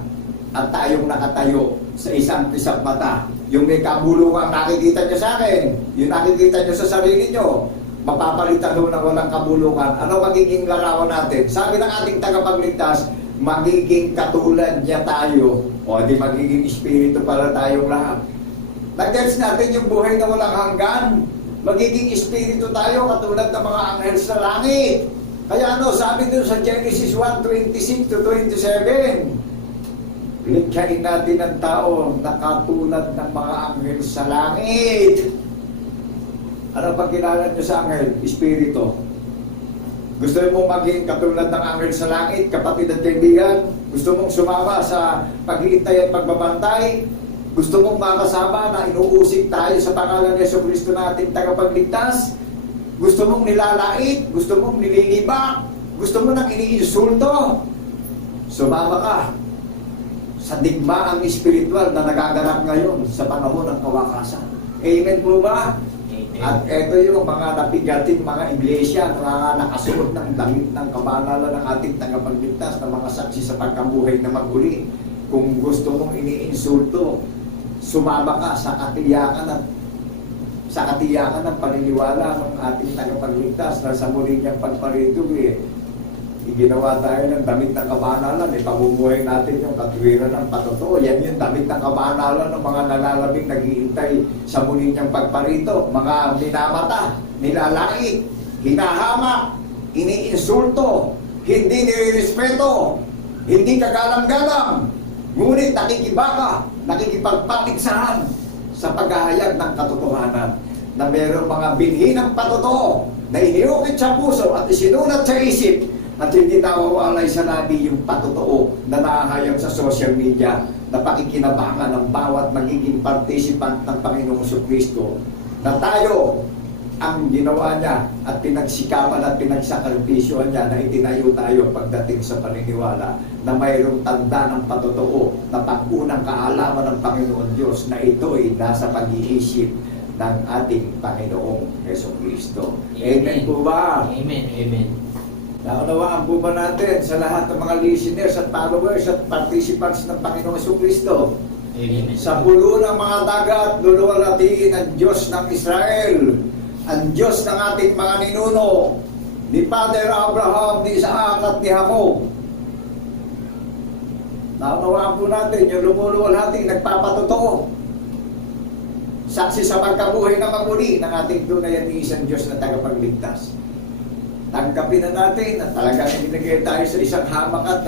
At tayong nakatayo sa isang pisang mata. Yung may kabulukan nakikita nyo sa akin, yung nakikita nyo sa sarili nyo, mapapalitan ho na walang kabulukan. Ano magiging larawan natin? Sabi ng ating tagapagligtas, magiging katulad niya tayo. O di magiging espiritu para tayong lahat. Nag-gets natin yung buhay na walang hanggan. Magiging espiritu tayo katulad ng mga anghel sa langit. Kaya ano, sabi dun sa Genesis 1:26 to 27, likhain natin ang tao na katulad ng mga anghel sa langit. Ano pag kilala nyo sa anghel? Espiritu. Gusto mo maging katulad ng anghel sa langit, kapatid at kaibigan? Gusto mong sumama sa paghihintay at pagbabantay? Gusto mong makasama na inuusig tayo sa pangalan ni Jesucristo na ating tagapagligtas? Gusto mong nilalait? Gusto mong nililibak? Gusto mo nang iniinsulto? Sumama ka sa digmaang espiritual na nagaganap ngayon sa panahon ng kawakasan. Amen po ba? Amen. At ito yung mga napigating mga iglesia na nakasuot ng damit ng kabanalan ng ating tagapagligtas na mga saksi sa pagkabuhay na maguli. Kung gusto mong iniinsulto, sumama ka sa katiyakan ng paniniwala ng ating tagapagligtas na sa muli niyang pagparito iginawa tayo ng damit ng kabanalan, pamumuhay natin yung katwiran ng patotoo. Yan yung damit ng kabanalan ng mga nalalabing naghihintay sa muli niyang pagparito. Mga minamata, nilalait, hinahamak, iniinsulto, hindi nirespeto, hindi kagalang-galang, ngunit nakikibaka, nakikipagpaligsahan sa paghahayag ng katotohanan na mayroong mga binhi ng patotoo na iniukit sa puso at isinulat sa isip at hindi nawawalay sa labi yung patotoo na nahahayag sa social media na pakikinabangan ng bawat magiging participant ng Panginoong Jesucristo na tayo ang ginawa niya at pinagsikapan at pinagsakripisyohan niya na itinayo tayo pagdating sa paniniwala na mayroong tanda ng patotoo na pag-unang kaalaman ng Panginoon Diyos na ito'y nasa pag-iisip ng ating Panginoong Jesucristo. Amen po ba? Amen. Amen. Naunawaan po ba natin sa lahat ng mga listeners at followers at participants ng Panginoong Jesucristo? Amen. Sa pulo ng mga dagat, luluwalhatiin ang Diyos ng Israel, ang Diyos ng ating mga ninuno, ni Father Abraham, ni Isaac at ni Jacob. Naunawaan po natin yung lumuluwalhati, nagpapatotoo. Saksi sa pagkabuhay na magmuli ng ating tunay at isang Diyos na tagapagligtas. Tanggapin na natin na talagang binigay tayo sa isang hamak at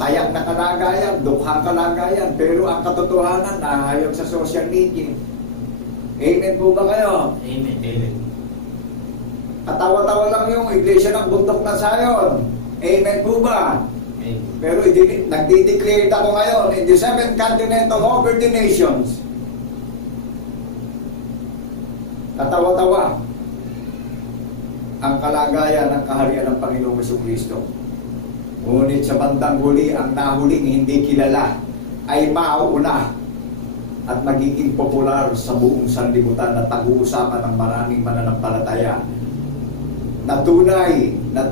tayak na kalagayan, dukhang kalagayan, pero ang katotohanan nahayag sa social media. Amen po ba kayo? Amen. Amen. Katawa-tawa lang yung iglesia ng bundok ng Sayon. Amen po ba? Amen. Pero nagdi-declare ako ngayon in the seventh continent of over the nations. Katawa-tawa ang kalagayan ng kaharian ng Panginoong Jesucristo. Ngunit sa bandang huli, ang nahuling hindi kilala ay mauuna at magiging popular sa buong sanlibutan at pag-uusapan ng maraming mananampalataya. Natunay na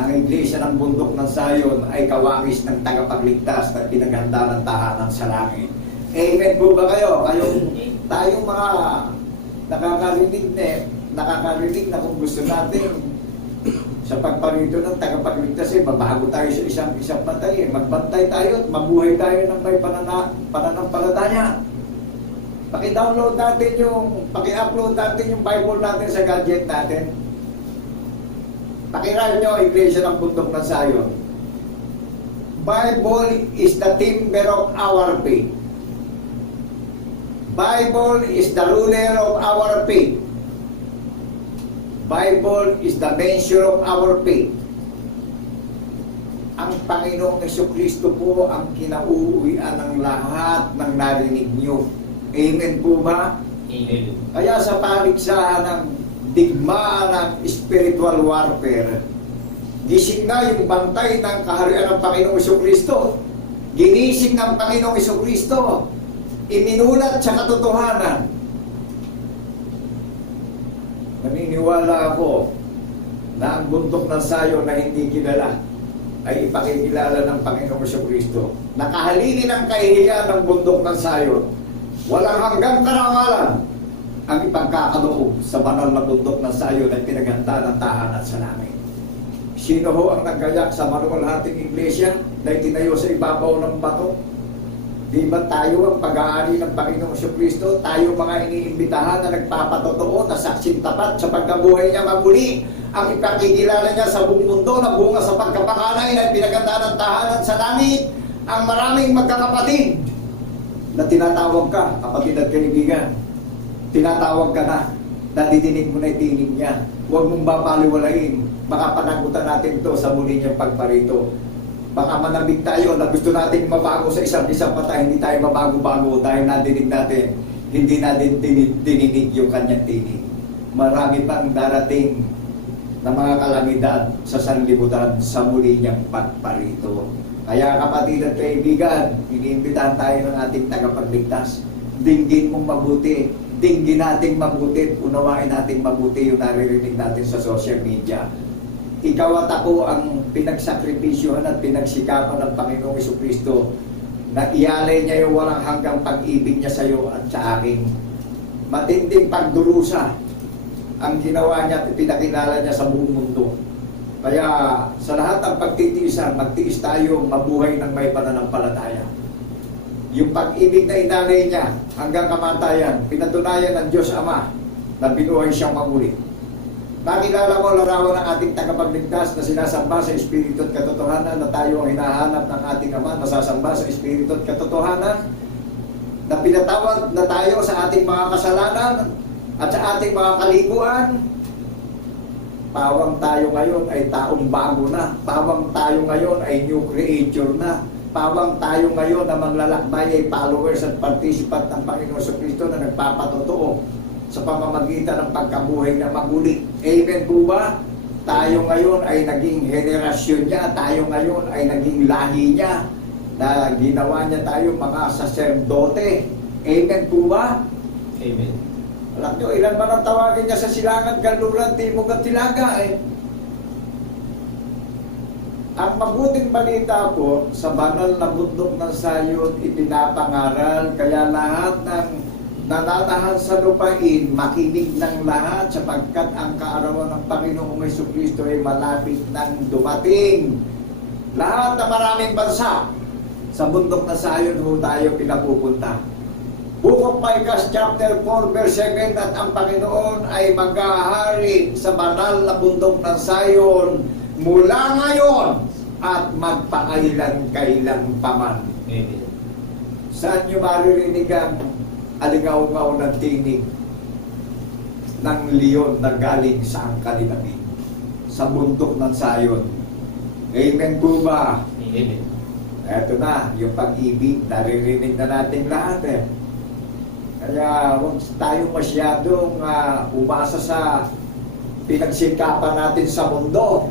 ang iglesia ng bundok ng Sayon ay kawangis ng tagapagligtas na pinaghanda ng tahanan sa langit. Amen po ba kayo? Tayong mga nakakarinig na kung gusto natin sa pagparito ng tagapagligtas mabago tayo sa isang patay magbantay tayo at mabuhay tayo ng may pananampalataya. Paki-download natin paki-upload natin yung Bible natin sa gadget natin. Pakiraan nyo, Iglesia ng Bundok ng Sayon. Bible is the timber of our faith. Bible is the ruler of our faith. Bible is the measure of our faith. Ang Panginoong Jesucristo po ang kinauuwian ng lahat ng narinig nyo. Amen po ba? Amen. Kaya sa paligsahan ng digmaan ng spiritual warfare, gising na yung bantay ng kaharian ng Panginoong Jesucristo. Ginising ng Panginoong Jesucristo. Iminulat sa katotohanan. Naniniwala ako na ang bundok ng Sayon na hindi kilala ay ipakikilala ng Panginoong Jesucristo. Nakahalili ng kahihiyan ng bundok ng Sayon. Walang hanggang karangalan ang ipagkakaloob sa banal na bundok ng Sayon ay pinaghanda ng tahanan sa langit. Sino ho ang naggayak sa maluwalhating iglesia na itinayo sa ibabaw ng bato? Di ba tayo ang pag-aari ng Panginoong Jesucristo? Tayo mga iniimbitahan na nagpapatotoo na saksing tapat sa pagkabuhay niya magmuli. Ang ipakikilala niya sa buong mundo na bunga sa pagkapanganay na pinaganda ng tahanan sa langit. Ang maraming magkakapatid na tinatawag ka, kapatid at kaibigan. Tinatawag ka na, nadidinig mo na itinig niya. Huwag mong babaliwalain. Baka panagutan natin ito sa muli niyang pagparito. Baka manamig tayo na gusto nating mabago sa isang patay, hindi tayo mabago-bago dahil nadinig natin, hindi natin dininig yung kanyang tinig. Marami pang darating na mga kalamidad sa sanlibutan sa muli niyang pagparito. Kaya kapatid at kaibigan, iniimbitahan tayo ng ating tagapagligtas. Dinggin mong mabuti, dinggin nating mabuti, unawain nating mabuti yung naririnig natin sa social media. Ikaw at ako ang pinagsakripisyohan at pinagsikapan ng Panginoong Jesucristo na ialay niya yung walang hanggang pag-ibig niya sa iyo at sa akin. Matinding pagdurusa ang ginawa niya at pinakilala niya sa buong mundo. Kaya sa lahat ng pagtitiisan, magtiis tayo mabuhay ng may pananampalataya. Yung pag-ibig na inalay niya hanggang kamatayan, pinatunayan ng Diyos Ama na binuhay siyang maguli. Nakilala mo larawan ng ating tagapagligtas na sinasamba sa Espiritu at katotohanan na tayo ang hinahanap ng ating Ama na sasamba sa Espiritu at katotohanan na pinatawad na tayo sa ating mga kasalanan at sa ating mga kaliguan. Pawang tayo ngayon ay taong bago na. Pawang tayo ngayon ay new creature na. Pawang tayo ngayon na maglalakbay ay followers at participant ng Panginoon Jesucristo na nagpapatotoo sa pamamagitan ng pagkabuhay na maguli. Amen po ba? Tayo ngayon ay naging henerasyon niya, tayo ngayon ay naging lahi niya, na ginawa niya tayo mga saserdote. Amen po ba? Amen. Alam nyo, ilan man ang tawagin niya sa silangan, kanluran, timog at tilaga Ang mabuting balita po, sa banal na bundok ng Sayon, ipinapangaral, kaya lahat ng nananahan sa lupain, makinig ng lahat sapagkat ang kaarawan ng Panginoong Jesucristo ay malapit nang dumating. Lahat na maraming bansa, Sa bundok na Sayon ho tayo pinapupunta. Book of Micah chapter 4 verse 7, at ang Panginoon ay maghahari sa banal na bundok ng Sayon mula ngayon at magpakailan-kailan paman. Amen. Saan nyo maririnig ang alingaw-ngaw ng tinig ng leon na galing sa angkalinabi? Sa bundok ng Sayon. Amen po ba? Amen. Eto na, yung pag-ibig, naririnig na natin lahat eh. Kaya huwag tayo masyadong umasa sa pinagsikapan natin sa mundo.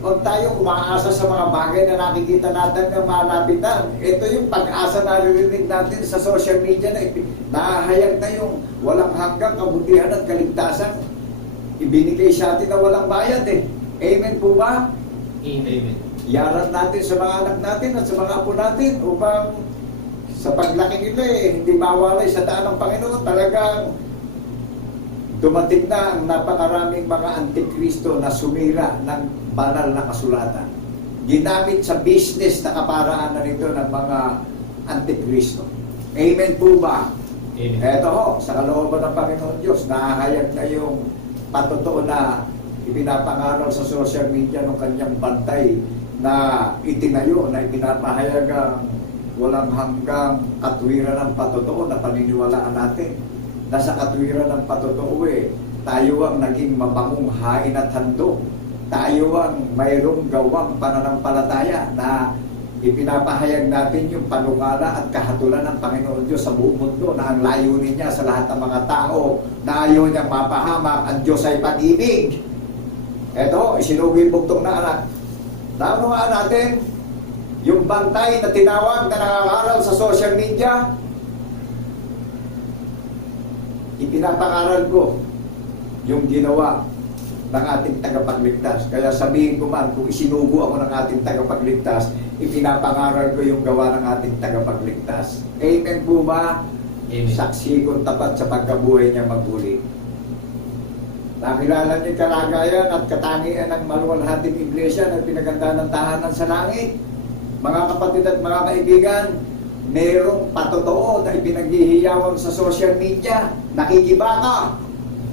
Huwag tayong umaasa sa mga bagay na nakikita natin na malapitan. Ito yung pag-asa na naririnig natin sa social media na nahahayag na yung walang hanggang kabutihan at kaligtasan. Ibinigay sa atin na walang bayad eh. Amen po ba? Amen. Yaran natin sa mga anak natin at sa mga apo natin upang sa paglaki nila hindi mawalay sa daan ng Panginoon. Talagang dumating na ang napakaraming mga antikristo na sumira ng banal na kasulatan. Ginamit sa business na kaparaanan nito ng mga antikristo. Amen po ba? Amen. Eto ho, sa kalooban ng Panginoon Diyos, nahahayag na yung patotoo na ipinapangaral sa social media ng kanyang bantay na itinayo, na ipinapahayag ang walang hanggang katwiran ng patotoo na paniniwalaan natin. Na sa katwiran ng patotoo tayo ang naging mabangong hain at handog. Tayo ang mayroong gawang pananampalataya na ipinapahayag natin yung panukala at kahatulan ng Panginoon Diyos sa buong mundo, na ang layunin niya sa lahat ng mga tao na ayaw niyang mapahamak. Ang Diyos ay pag-ibig. Eto, isinugi bugtong na anak. Tama nga natin, yung bantay na tinawag na nangangaral sa social media, ipinapangaral ko yung ginawa ng ating tagapagligtas. Kaya sabihin ko man, kung isinugo ako ng ating tagapagligtas, ipinapangaral ko yung gawa ng ating tagapagligtas. Amen po ba? Amen. Saksi kong tapat sa pagkabuhay niya maghuli. Nakilala niyo kalagayan at katangian ng maluwalhating iglesia na pinaganda ng tahanan sa langit. Mga kapatid at mga kaibigan, merong patotoo na ipinaghihiyawan sa social media. Nakikibaka,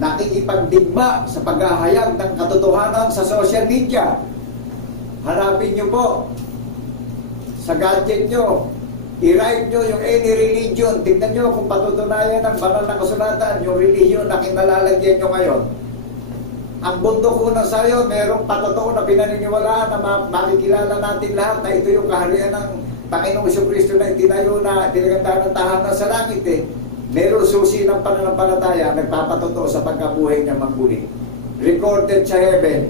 nakikipagdigma sa paghahayag ng katotohanan sa social media. Hanapin niyo po sa gadget niyo, i-write niyo yung any religion. Tignan niyo kung patutunayan ng banal na kasulatan yung religion na kinalalagyan niyo ngayon. Ang bundok ko na sa'yo, merong patotoo na pinaniniwalaan na makikilala natin lahat na ito yung kaharian ng Panginoong Jesucristo na itinayo na pinaganda ng tahanan sa langit eh. Merong susi ng pananampalataya, nagpapatotoo sa pagkabuhay niya maghuli. Recorded sa heaven.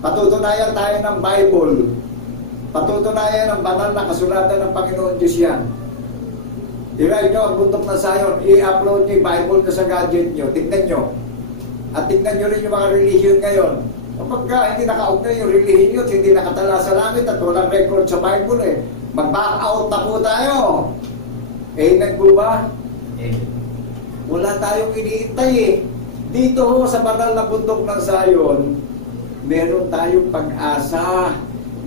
Patutunayan tayo ng Bible. Patutunayan ng banal na kasulatan ng Panginoon Diyos yan. I-write nyo ang bundok na Sayon, i-upload nyo yung Bible na sa gadget nyo, tignan nyo. At tignan nyo rin yung mga religion ngayon. Kapag hindi nakaugnay yung religion, hindi nakatala sa langit at walang record sa Bible mag-back out na po tayo. Amen po ba? Amen. Wala tayong iniintay Dito ho sa banal na bundok ng Sayon, meron tayong pag-asa.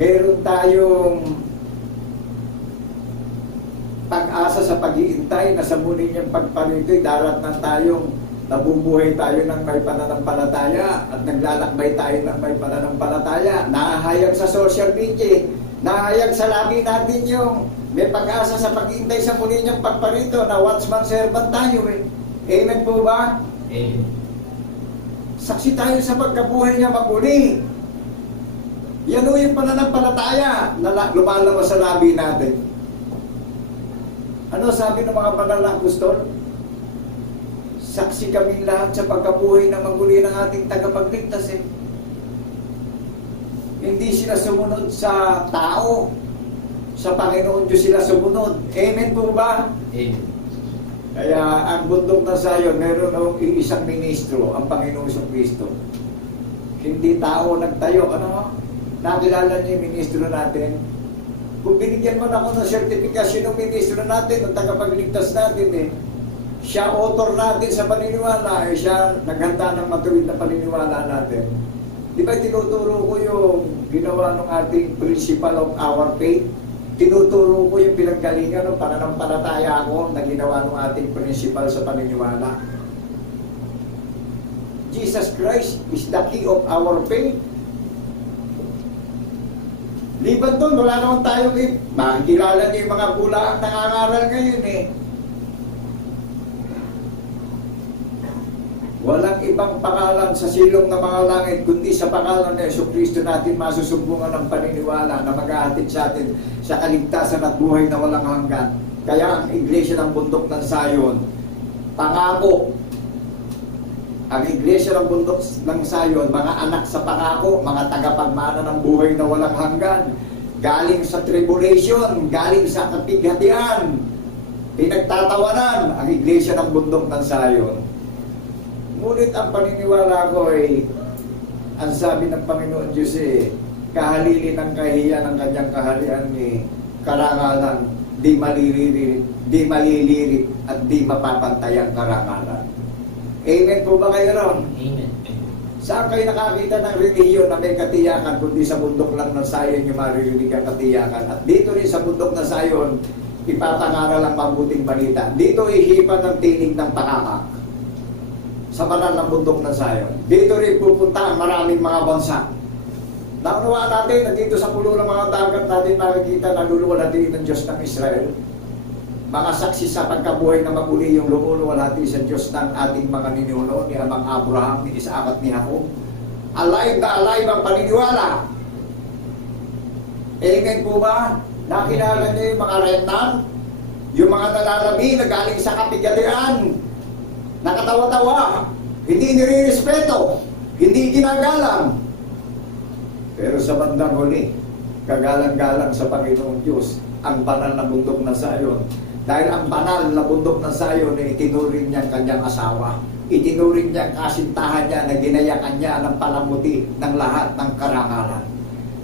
Meron tayong pag-asa sa pag-iintay na sa muli niyang pagparito'y darat na tayong nabubuhay tayo ng may pananampalataya at naglalakbay tayo ng may pananampalataya. Nahahayag sa social media, nahahayag sa labi natin yung may pag-asa sa pag-iintay sa muli niyang pagparito na watchman servant tayo Amen po ba? Amen. Saksi tayo sa pagkabuhay niya maguli. Yan o yung pananampalataya na lumalabas sa labi natin. Ano sabi ng mga banal na apostol? Saksi kami lahat sa pagkabuhay na maguli ng ating tagapagligtas Hindi sila sumunod sa tao. Sa Panginoon Diyos sila sumunod. Amen po ba? Amen. Kaya ang bundok na Sayon, meron ng isang ministro, ang Panginoong Jesucristo. Hindi tao nagtayo. Nakilala niyo yung ministro natin? Kung binigyan mo na ako ng sertifikasyon ng ministro natin, ng tagapagligtas natin siya author natin sa paniniwala, siya naghanda ng matuwid na paniniwala natin. Di ba tinuturo ko yung ginawa ng ating principle of our faith? tinuturo ko yung pinanggalingan ng pananampalataya ko na ginawa ng ating principal sa paniniwala. Jesus Christ is the key of our faith. Liban doon, wala naman tayong makikilala niyo yung mga bulaang nangangaral ngayon eh. Walang ibang pangalan sa silong ng mga langit kundi sa pangalan ni Jesucristo natin masusumbungan ng paniniwala na mag-ahatid sa atin sa kaligtasan at buhay na walang hanggan. Kaya ang Iglesia ng Bundok ng Sayon, pangako. Ang Iglesia ng Bundok ng Sayon, mga anak sa pangako, mga tagapagmana ng buhay na walang hanggan, galing sa tribulation, galing sa kapighatian, pinagtatawanan ang Iglesia ng Bundok ng Sayon. Ngunit ang paniniwala ko ay, ang sabi ng Panginoon Diyos kahalili ng kahiyan ng kanyang kaharian ni karangalan, di malilirit at di mapapantay ang karangalan. Amen po ba kayo ron? Amen. Saan kayo nakakita ng relihiyon na may katiyakan kundi sa bundok lang ng Sayon yung maririnig ang katiyakan? At dito rin sa bundok ng Sayon, ipapangaral ang mabuting balita. Dito ihipan ng tinig ng pakakak sa banal ng bundok ng Sayon. Dito rin pupunta ang maraming mga bansa. Naunawaan natin na dito sa pulo ng mga dagat natin makikita na luluwalhati ng Diyos ng Israel. Mga saksi sa pagkabuhay na maguli yung luluwalhati sa Diyos ng ating mga ninuno ni Amang Abraham, ni Isaac at ni Jacob. Alive na alive ang paniniwala. Amen po ba? Nakilala niyo yung mga remnant, yung mga nalalabi na galing sa kapighatian, nakatawa-tawa, hindi nire-respeto, hindi ginagalang. Pero sa bandang huli, kagalang-galang sa Panginoong Diyos, ang banal na bundok ng Sayon. Dahil ang banal na bundok ng Sayon ay itinuring niyang kanyang asawa. Itinuring niyang kasintahan niya na ginayakan niya ng palamuti ng lahat ng karangalan.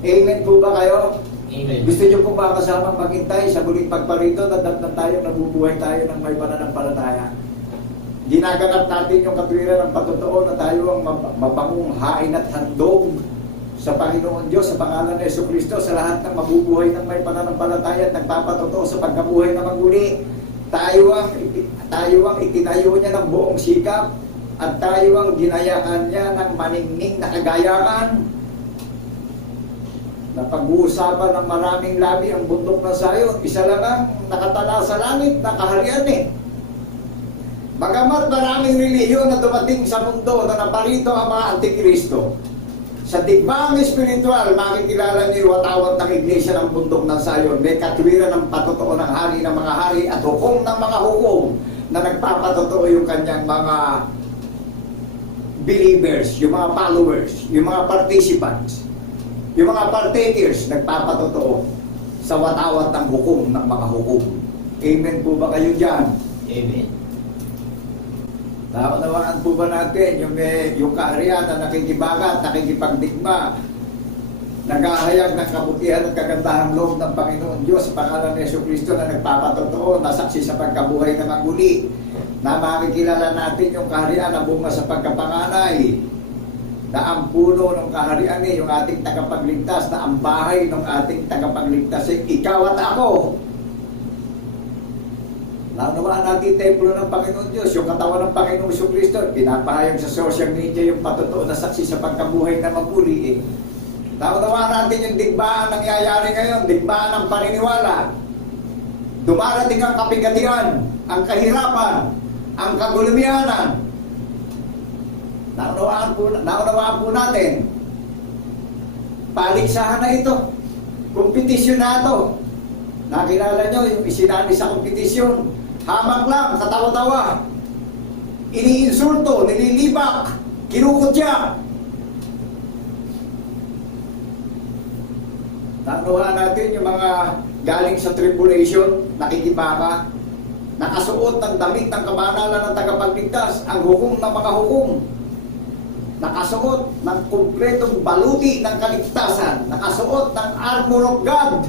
Amen po ba kayo? Amen. Gusto niyo po ba kasamang maghintay sa muling pagparito na tayo, nabubuhay tayo ng may pananampalataya? Ginaganap natin yung katwiran ng patotoo na tayo ang mabangong hain at handog sa Panginoon Diyos, sa pangalan ni Jesucristo, sa lahat ng mabubuhay ng may pananampalataya at nagpapatotoo sa pagkabuhay na maguli. Tayo ang itinayo niya ng buong sikap at tayo ang ginayakan niya ng maningning na kagayakan. Napag-uusapan ng maraming labi ang bundok ng Sayon. Isa lang ang nakatala sa langit na kaharian Bagamat maraming relihiyon na dumating sa mundo na naparito ang mga antikristo, sa digmaang espiritual, makikilala niyo watawat ng Iglesia ng Bundok ng Sayon. May katwiran ng patotoo ng hari ng mga hari at hukom ng mga hukom na nagpapatotoo yung kanyang mga believers, yung mga followers, yung mga participants, yung mga partakers, nagpapatotoo sa watawat ng hukom ng mga hukom. Amen po ba kayo dyan? Amen. Naunawaan po ba natin yung kaharian na nakikibagat, nakikipagdigma, naghahayag ng kabutihan at kagandahang loob ng Panginoon Diyos sa pangalan ni Jesucristo na nagpapatotoo, na saksi sa pagkabuhay na maguli, na makikilala natin yung kaharian na bunga sa pagkapanganay, na ang puno ng kaharian yung ating tagapagligtas, na ang bahay ng ating tagapagligtas ikaw at ako. Naunawaan natin templo ng Panginoon Diyos, yung katawan ng Panginoong Jesucristo, pinapahayag sa social media yung patotoo na saksi sa pagkabuhay na maguli Naunawaan natin yung digmaan nangyayari ngayon, digmaan ng paniniwala. Dumarating ang kapighatian, ang kahirapan, ang kagulumianan. Naunawaan po natin. Paligsahan na ito. Kompetisyon na ito. Nakilala nyo yung isinali sa kompetisyon. Hamang lang, katawa-tawa. Iniinsulto, nililibak, kinukutya. Naunawaan natin yung mga galing sa tribulation, nakikibaka, nakasuot ng damit ng kabanalan ng tagapagligtas, ang hukom ng mga hukom. Nakasuot ng kumpletong baluti ng kaligtasan, nakasuot ng armor of God.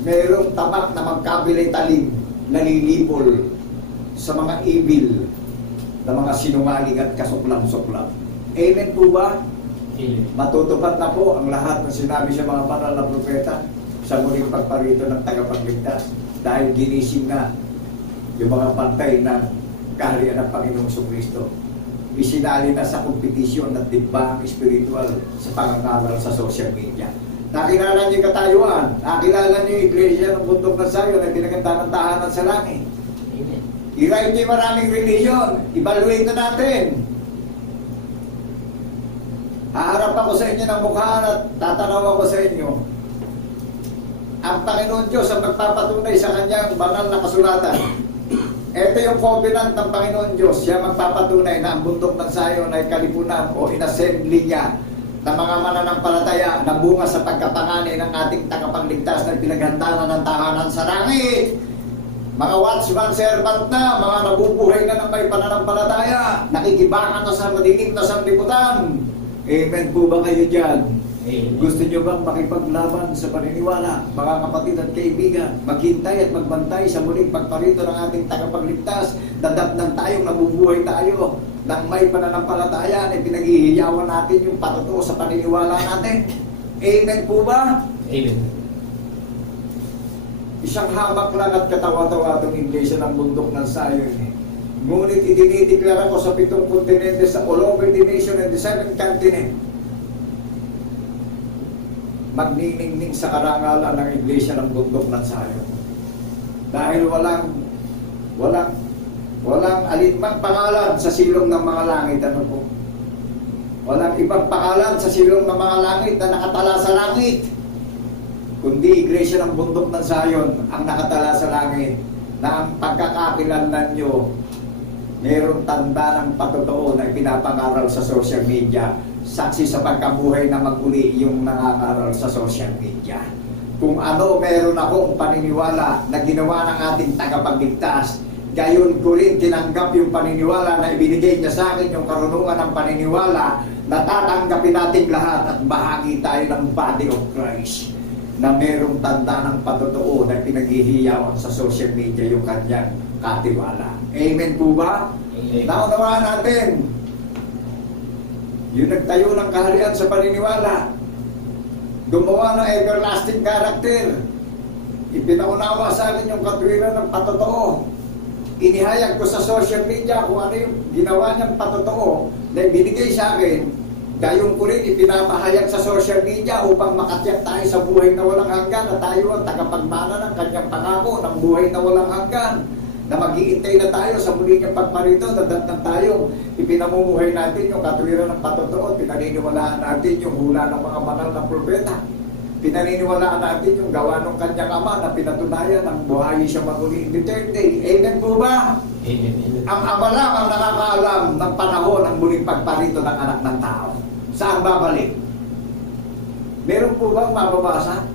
Mayroong tabak na magkabilay talim, nalilipol sa mga evil na mga sinungaling at kasuklam-suklam. Amen po ba? Amen. Matutupad na po ang lahat ng sinabi sa mga banal na propeta. sa muling pagparito ng tagapagligtas dahil ginising na yung mga pantay ng kaharian ng Panginoong Kristo. Isinali na sa kompetisyon at timbang espiritual sa pangangaral sa social media. Nakilala niyo yung katayuan, nakilala niyo yung iglesia ng bundok ng Zion na pinaganda ng tahanan sa langit. Amen. Irayin niyo yung maraming religion, evaluate na natin. Haharap ako sa inyo ng mukha at tatanaw ako sa inyo. Ang Panginoon Diyos ang magpapatunay sa kanyang banal na kasulatan. Ito yung covenant ng Panginoon Diyos. Siya magpapatunay na ang bundok ng Zion ay kalipunan o inassembly niya ng mga mananampalataya na bunga sa pagkapangani ng ating tagapagligtas na pinaghandanan ng tahanan sa langit. Mga watchman servant na, mga nabubuhay na ng may pananampalataya, nakikibangan na sa madilim na sanlibutan. Amen po ba kayo dyan? Amen. Gusto nyo bang makipaglaban sa paniniwala, mga kapatid at kaibigan, maghintay at magbantay sa muling pagparito ng ating tagapagligtas, dadapnan tayong nabubuhay tayo ng may pananampalataya na pinaghihiyawan natin yung patotoo sa paniniwala natin? Amen po ba? Amen. Isang hamak lang at katawa-tawa itong iglesia ng bundok ng Zion. Ngunit idinideklara ko sa 7 kontinente sa all over the nation and the 7th continent. Magniningning sa karangalan ng iglesia ng bundok ng Zion. Dahil walang alinmang pangalan sa silong ng mga langit. Ano po? Walang ibang pangalan sa silong ng mga langit na nakatala sa langit, kundi iglesia ng bundok ng Zion ang nakatala sa langit, na ang pagkakakilanlan nyo mayroong tanda ng patotoo na ipinapangaral sa social media, saksi sa pagkabuhay na maguli yung nangangaral sa social media. Kung ano meron akong paniniwala na ginawa ng ating tagapagligtas, gayon ko rin tinanggap yung paniniwala na ibinigay niya sa akin, yung karunungan ng paniniwala na tatanggapin natin lahat at bahagi tayo ng body of Christ na merong tanda ng patotoo na pinaghihiyawan sa social media yung kanyang katiwala. Amen po ba? Amen. Naunawaan natin yung nagtayo ng kaharian sa paniniwala, gumawa ng everlasting character, ipinaunawa sa akin yung katwiran ng patotoo. Inihayag ko sa social media kung ano yung ginawa niyang patotoo na ibinigay sa akin. Gayon ko rin ipinapahayag sa social media upang makatiyak tayo sa buhay na walang hanggan, na tayo ang tagapagmana ng kanyang pangako ng buhay na walang hanggan, na mag-iintay na tayo sa muli niyang pagparito, nadatnan tayo, ipinamumuhay natin yung katwiran ng patotoo, pinaniniwalaan natin yung hula ng mga banal na propeta, pinaniniwalaan natin yung gawa ng kanyang ama na pinatunayan ng buhay siya maguli in the third day. Amen po ba? Amen. Ang ama lang ang nakakaalam ng panahon ng muling pagparito ng anak ng tao. Saan babalik? Meron po bang mababasa?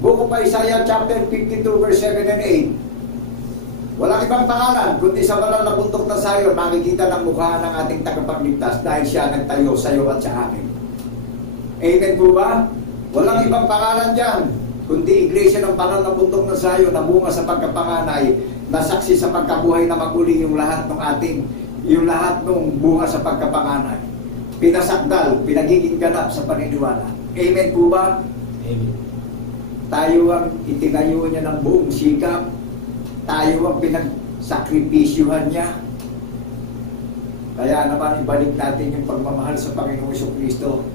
Book of Isaiah chapter 52 verse 7 and 8. Walang ibang pangalan kundi sa banal na bundok ng Zion makikita ng mukha ng ating tagapagligtas dahil siya nagtayo sa iyo at sa akin. Amen po ba? Walang ibang pangalan dyan kundi iglesia ng banal na bundok ng Zion na bunga sa pagkapanganay, na saksi sa pagkabuhay na maguli yung lahat ng bunga sa pagkapanganay. Pinasakdal, pinagiging ganap sa paniniwala. Amen po ba? Amen. Tayo ang itinayo niya ng buong sikap. Tayo ang pinagsakripisyuhan niya. Kaya naman ibalik natin yung pagmamahal sa Panginoong Kristo.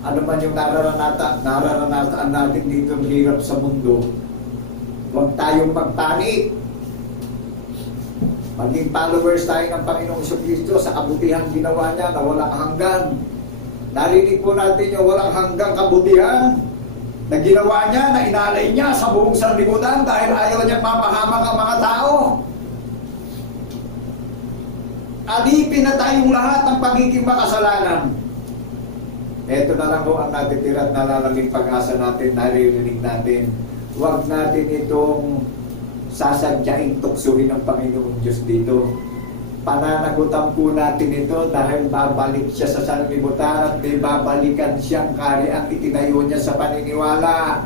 Ano man yung nararanasan natin dito ang hirap sa mundo, huwag tayong magpanik. Maging followers tayo ng Panginoong Kristo sa kabutihan ginawa niya na walang hanggan. Narinig po natin yung walang hanggang kabutihan na ginawa niya, na inalay niya sa buong sanlibutan dahil ayaw niyang mapahamak ang mga tao. Alipin na tayong lahat ng pagiging makasalanan. Ito na lang ho ang natitira at nalalamig pag-asa natin, naririnig natin. Huwag natin itong sasadyaing tuksuhin ng Panginoong Diyos dito. Pananagutan po natin ito dahil babalik siya sa sanlibutan at may babalikan siyang kahariang itinayo niya sa paniniwala.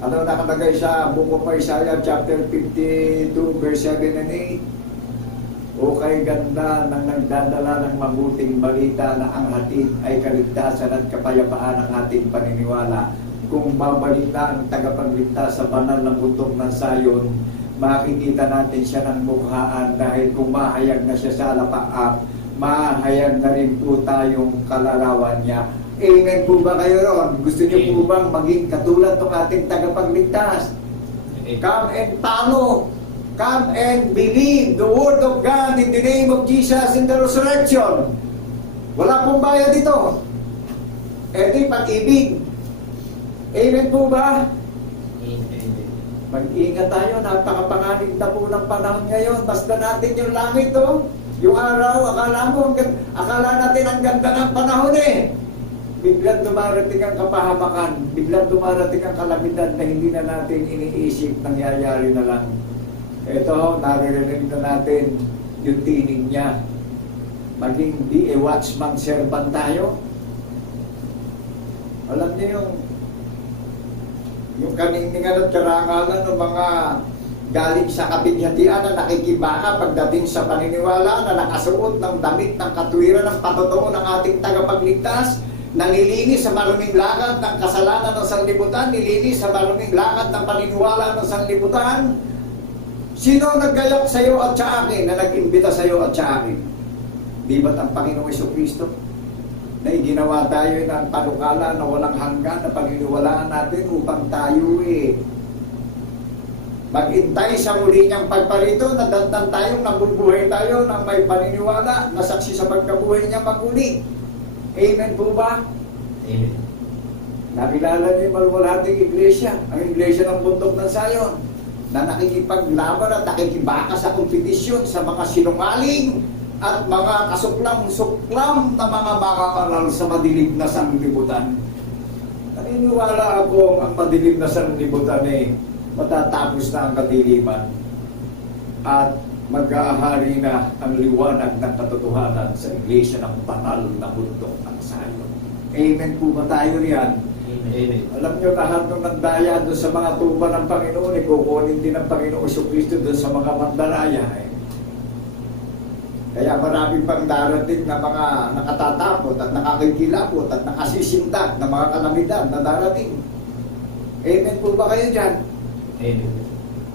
Ano nakalagay sa Book of Isaiah chapter 52 verse 7 and 8? O kay ganda ng nagdadala ng mabuting balita na ang hatid ay kaligtasan at kapayapaan ng ating paniniwala. kung babalik na ang tagapagligtas sa banal na bundok ng Sayon, makikita natin siya ng mukhaan dahil kung mahayag na siya sa alapaap, mahayag na rin po tayong kalarawan niya. Amen po ba kayo ron? Gusto niyo po bang maging katulad ng ating tagapagligtas? Come and follow. Come and believe the Word of God in the name of Jesus in the resurrection. Wala pong bayad dito. Ito'y pag-ibig. Amen po ba? Amen. Mag-ingat tayo, napakapanganib na po ng panahon ngayon. Basta natin yung langit, oh. Yung araw, akala natin ang ganda ng panahon eh. Biglang dumarating ang kapahamakan, biglang dumarating ang kalamidad na hindi na natin iniisip, nangyayari na lang. Ito, naririnig na natin yung tinig niya. Maging be a watchman servant tayo. Alam niyo yung kaninningan at karangalan ng mga galing sa kabighatian na nakikibaka pagdating sa paniniwala na nakasuot ng damit ng katwiran ng patotoo ng ating tagapagligtas, nalilinis sa maruming lakad ng kasalanan ng sanlibutan, nilinis sa maruming lakad ng paniniwala ng sanlibutan. Sino naggayak sa iyo at sa akin, na nag-imbita sa iyo at sa akin? Di ba't ang Panginoong Jesucristo na iginawa tayo ng panukala na walang hanggan na paniniwalaan natin upang tayo maghintay sa muli niyang pagparito, na dandan tayong nabubuhay tayo ng may paniniwala na saksi sa pagkabuhay niya maguli. Amen po ba? Amen. Nakilala niyo yung maluwalhating iglesia, ang iglesia ng bundok ng Sayon, na nakikipaglaban at nakikibaka sa kompetisyon sa mga sinungaling at mga kasuklam-suklam na mga makakaral sa madilim na sanlibutan. Naniniwala ako ang madilim na sanlibutan matatapos na ang kadiliman at mag-aahari na ang liwanag ng katotohanan sa iglesia ng banal na bundok ng Sayon. Amen po ba tayo riyan? Amen. Alam nyo, lahat ng nagdaya doon sa mga tupa ng Panginoon, kukunin din ng Panginoon Jesucristo doon sa mga mandaraya. Kaya marami pang darating na mga nakatatapot at nakakikilapot at nakasisindak na mga kalamidad na darating. Amen po ba kayo dyan? Amen.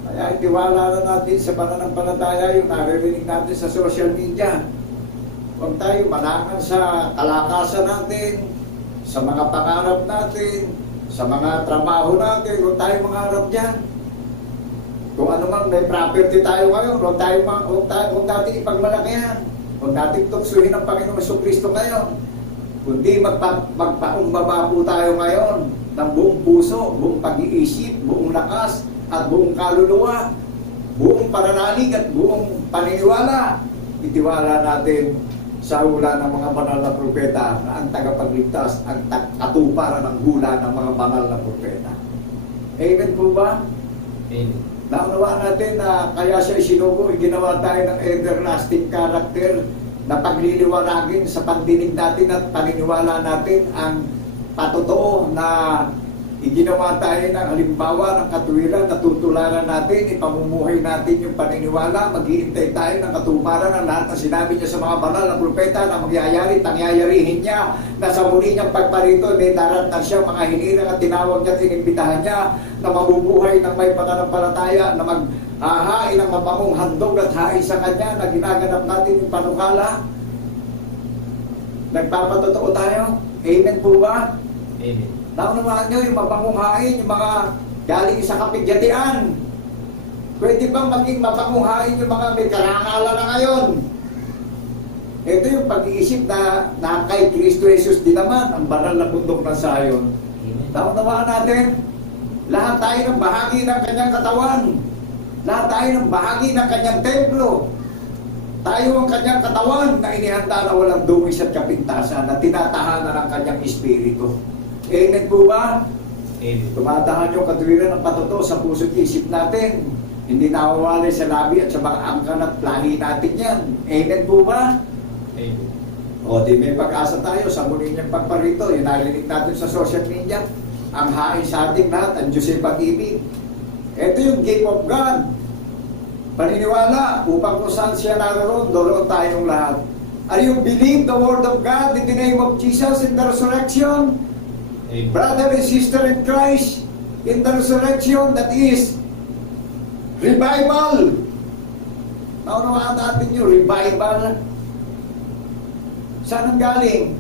Kaya itiwala na natin sa pananampalataya yung naririnig natin sa social media. Huwag tayo manangan sa kalakasan natin, sa mga pangarap natin, sa mga trabaho natin. Huwag tayo mangarap dyan. Kung ano man may property tayo ngayon, huwag natin ipagmalakihan. Huwag natin tuksuhin ang Panginoong Jesucristo ngayon. Kundi magpaumbaba po tayo ngayon ng buong puso, buong pag-iisip, buong lakas, at buong kaluluwa, buong pananalig at buong paniniwala. Itiwala natin sa hula ng mga banal na propeta na ang tagapagligtas, ang katuparan ng hula ng mga banal na propeta. Amen po ba? Amen. Naunawaan natin na kaya siya isinugo, ginawa tayo ng everlasting character na pagliliwanagin sa pandinig natin at paniniwala natin ang patotoo na iginawa tayo ng halimbawa ng katuwiran, natutularan natin, ipamumuhay natin yung paniniwala, maghihintay tayo ng katuparan ng lahat na sinabi niya sa mga banal na propeta na magyayari, tangyayarihin niya, na sa muli niyang pagparito, may daratnan siya mga hinirang at tinawag niya at inimbitahan niya na mabubuhay ng may pananampalataya, na mag-hahain ng mabangong handog at hain sa kanya, na ginaganap natin yung panukala. Nagpapatotoo tayo? Amen po ba? Amen. Naunawaan nyo yung mabangong hain, yung mga galing sa kapighatian. Pwede bang maging mabangong hain yung mga may karangalan na ngayon? Ito yung pag-iisip na kay Kristo Jesus din naman, ang banal na bundok ng Sayon. Naunawaan natin, lahat tayo ng bahagi ng kanyang katawan. Lahat tayo ng bahagi ng kanyang templo. Tayo ang kanyang katawan na inihanda na walang dungis at kapintasan, na tinatahanan ng kanyang espiritu. Amen po ba? Amen. Tumatahan yung katuwiran ng patotoo sa puso't isip natin. Hindi nawawalay sa labi at sa mga angkan at lahi natin yan. Amen po ba? Amen. O di may pag-asa tayo sa muli niyang pagparito. Yung narinig natin sa social media. Ang hain sa ating lahat, ang Diyos ay pag-ibig. Ito yung gift of God. Paniniwala upang kung saan siya naroon, doon tayong lahat. Are you believe the word of God in the name of Jesus in the resurrection? Amen. Brother and sister in Christ, in the resurrection, that is revival. Naunawaan natin yung revival. Saan ang galing?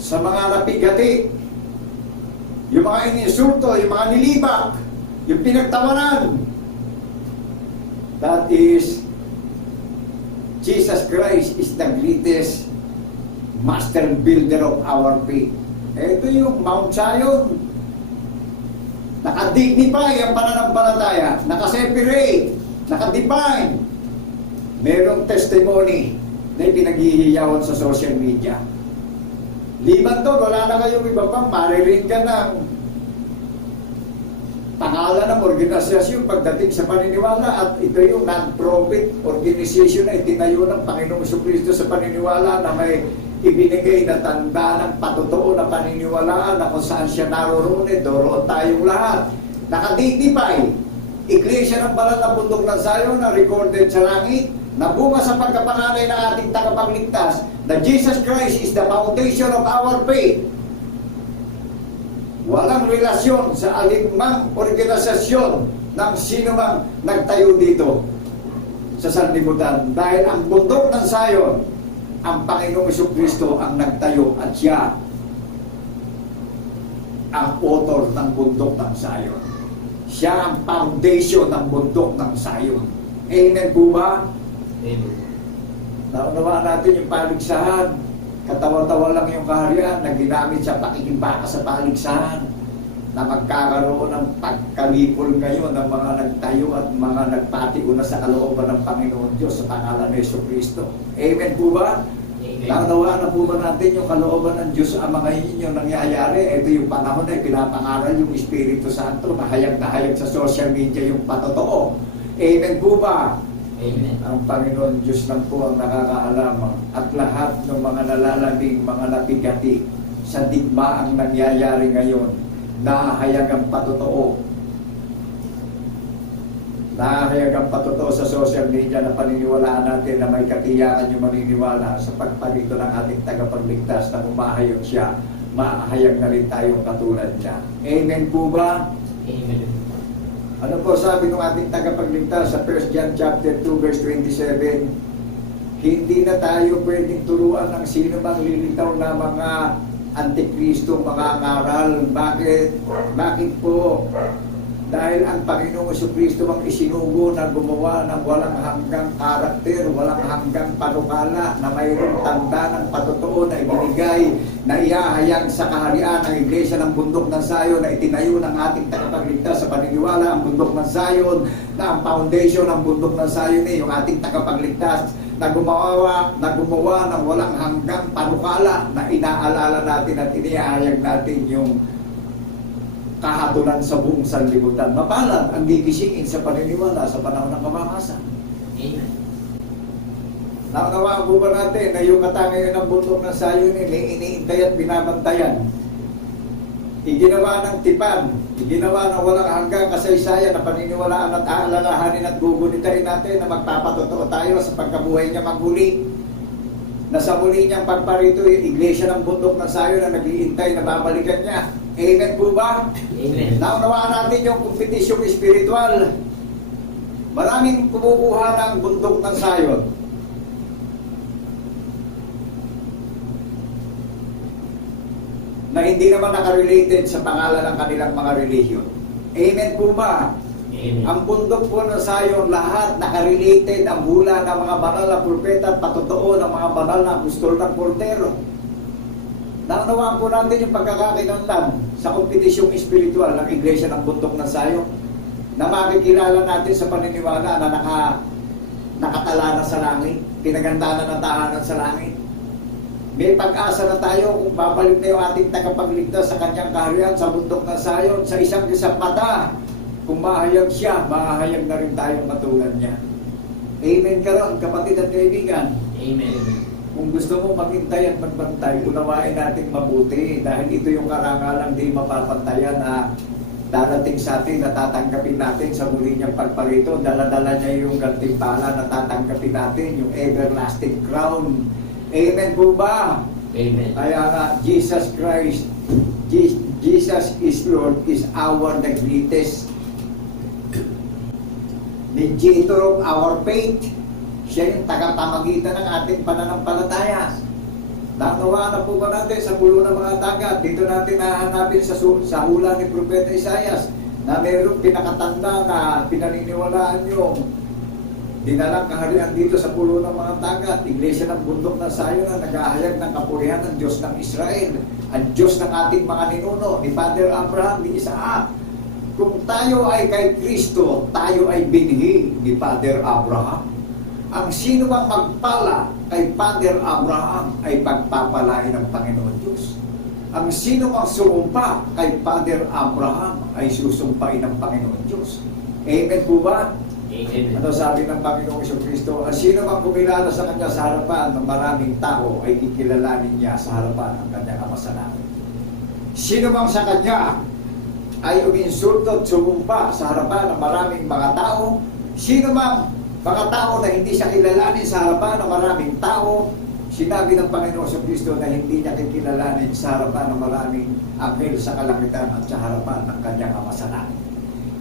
Sa mga napigati, yung mga inisulto, yung mga nilibak, yung pinagtawanan. That is, Jesus Christ is the greatest master builder of our faith. Ito yung Mount Zion. Nakadignify ang pananampalataya, nakaseparate, nakadefine. Merong testimony na pinaghihiyawan sa social media. Liban doon, wala na kayong iba pang maririn ka ng pangalan ng organisasyon pagdating sa paniniwala, at ito yung non-profit organization na itinayo ng Panginoong Jesucristo sa paniniwala na may ibinigay na tanda ng patotoo na paniniwalaan na kung saan siya naroroon, doroon tayong lahat. Nakadignify. Iglesia ng Banal na Bundok ng Zion na recorded sa langit, na bunga sa pagkapangalay ng ating tagapagligtas, na Jesus Christ is the foundation of our faith. Walang relasyon sa alinmang organisasyon ng sino mang nagtayo dito sa sanlibutan, dahil ang bundok ng Zion, ang Panginoong Jesucristo ang nagtayo, at siya ang author ng bundok ng Zion. Siya ang foundation ng bundok ng Zion. Amen po ba? Amen. Naunawaan natin yung paligsahan. Katawa-tawa lang yung kaharian na ginamit sa pakikimbaka sa paligsahan, na magkakaroon ng pagkalipol ngayon ng mga nagtayo at mga nagpatiuna sa kalooban ng Panginoon Diyos sa pangalan ni Jesucristo. Amen po ba? Amen. Naunawaan na po ba natin yung kalooban ng Diyos Ama ngayon yung nangyayari? Ito yung panahon na pinapangaral yung Espiritu Santo na hayag sa social media yung patotoo. Amen po ba? Amen. Ang Panginoon Diyos lang po ang nakakaalam, at lahat ng mga nalalabing, mga napigati sa digmaang nangyayari ngayon, nahahayag ang patotoo. Nahahayag ang patotoo sa social media na paniniwalaan natin na may katiyakan yung maniniwala sa pagparito ng ating tagapagligtas na umahayag siya, mahayag na rin tayong katulad niya. Amen po ba? Amen. Ano po sabi ng ating tagapagligtas sa 1 John chapter 2 verse 27? Hindi na tayo pwedeng turuan ng sino mang lilitaw na mga antikristo, mga ngaral. Bakit? Bakit po? Dahil ang Panginoong Jesucristo ang isinugo na gumawa ng walang hanggang karakter, walang hanggang panukala, na mayroong tanda ng patotoo na ibinigay, na iahayag sa kaharian ng Iglesia ng Bundok ng Zion, na itinayo ng ating tagapagligtas sa paniniwala ang Bundok ng Zion, na ang foundation ng Bundok ng Zion yung ating tagapagligtas, na gumawa ng walang hanggang panukala, na inaalala natin at iniahayag natin yung kahatulan sa buong sanlibutan. Mapalad ang gigisingin sa paniniwala sa panahon ng kamakasan. Amen. Naunawaan po ba natin na yung katangian ng bundok ng Zion iniintay at binabantayan? Iginawa ng tipan, iginawa ng walang hanggang kasaysayan na paniniwalaan at aalalahanin at gugunitain natin na magpapatotoo tayo sa pagkabuhay niya magmuli. Na sa muli niyang pagparito yung Iglesia ng Bundok ng Zion na nag-iintay na babalikan niya. Amen po ba? Amen. Naunawaan natin yung kompetisyong espiritual. Maraming kumukuha ng bundok ng Zion. Na hindi naman nakarelated sa pangalan ng kanilang mga relihiyon. Amen po ba? Amen. Ang bundok po ng Zion, lahat nakarelated ang hula ng mga banal na propeta at patotoo ng mga banal na apostol ng Cordero. Naunawaan po natin yung pagkakakinanlan sa kompetisyong espiritual ng Iglesia ng Bundok ng Zion, na makikilala natin sa paniniwala na nakatala na sa langit, pinaganda na ng tahanan sa langit. May pag-asa na tayo kung babalik na yung ating tagapagligtas sa kanyang kaharian sa Bundok ng Zion, sa isang mata. Kung mahayag siya, mahayag na rin tayong matulad niya. Amen ka ron, kapatid at kaibigan. Amen. Kung gusto mo maghintay at magbantay, unawain natin mabuti, dahil ito yung karangalang di mapapantayan na darating sa atin, na tatanggapin natin sa muli niyang pagparito. Dala-dala niya yung gantimpala na tatanggapin natin, yung everlasting crown. Amen po ba? Amen. Kaya nga, Jesus Christ, Jesus is Lord is our the greatest mediator of our faith. Siya yung tagapamagitan ng ating pananampalataya. Nakuha na po ba natin sa pulo ng mga dagat? Dito natin nahanapin sa hula ni Propeta Isaias na mayroong pinakatanda na pinaniniwalaan yung dinalang kaharian dito sa pulo ng mga dagat. Iglesia ng bundok ng Sayon na nag-ahayag ng kapurihan ng Diyos ng Israel. Ang Diyos ng ating mga ninuno, ni Father Abraham, ni Isaac. Kung tayo ay kay Kristo, tayo ay binhi ni Father Abraham. Ang sino mang magpala kay Father Abraham ay pagpapalain ng Panginoon Diyos. Ang sino mang sumumpa kay Father Abraham ay susumpain ng Panginoon Diyos. Amen po ba? Amen. Ano sabi ng Panginoong Kristo? Ang sino mang kumilala sa Kanya sa harapan ng maraming tao ay kikilalanin niya sa harapan ng Kanyang Ama sa langit. Sino mang sa Kanya ay uminsulto at sumumpa sa harapan ng maraming mga tao, sino mang mga tao na hindi siya kilalanin sa harapan ng maraming tao, sinabi ng Panginoong Kristo na hindi niya kikilalanin sa harapan ng maraming anghel sa kalangitan at sa harapan ng Kanyang Ama sa langit.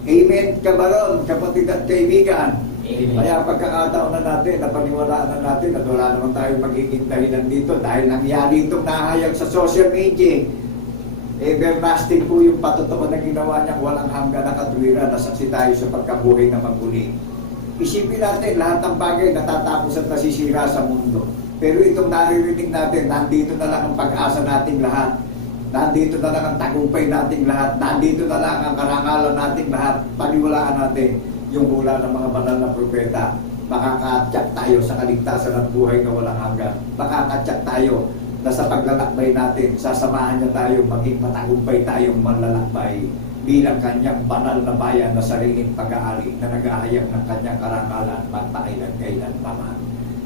Amen, kabaron, kapatid at kaibigan. Amen. Kaya pagkakataon na natin, napaniwalaan na natin at wala naman tayong magiging dahilan dito dahil nangyari itong nahayag sa social media. Everlasting po yung patotoo na ginawa niyang walang hanggan na katwiran na saksi tayo sa pagkabuhay na maguli. Isipin natin, lahat ng bagay natatapos at nasisira sa mundo. Pero itong naririnig natin, nandito na lang ang pag-asa nating lahat. Nandito na lang ang tagumpay nating lahat. Nandito na lang ang karangalan nating lahat. Paniwalaan natin yung mula ng mga banal na propeta. Makakatyak tayo sa kaligtasan ng buhay na walang hanggan. Makakatyak tayo na sa paglalakbay natin, sasamahan niya tayo, maging matagumpay tayong manlalakbay bilang kanyang banal na bayan na sariling pag-aari na nag-ahayag ng kanyang karangalan magpakailan-kailan paman.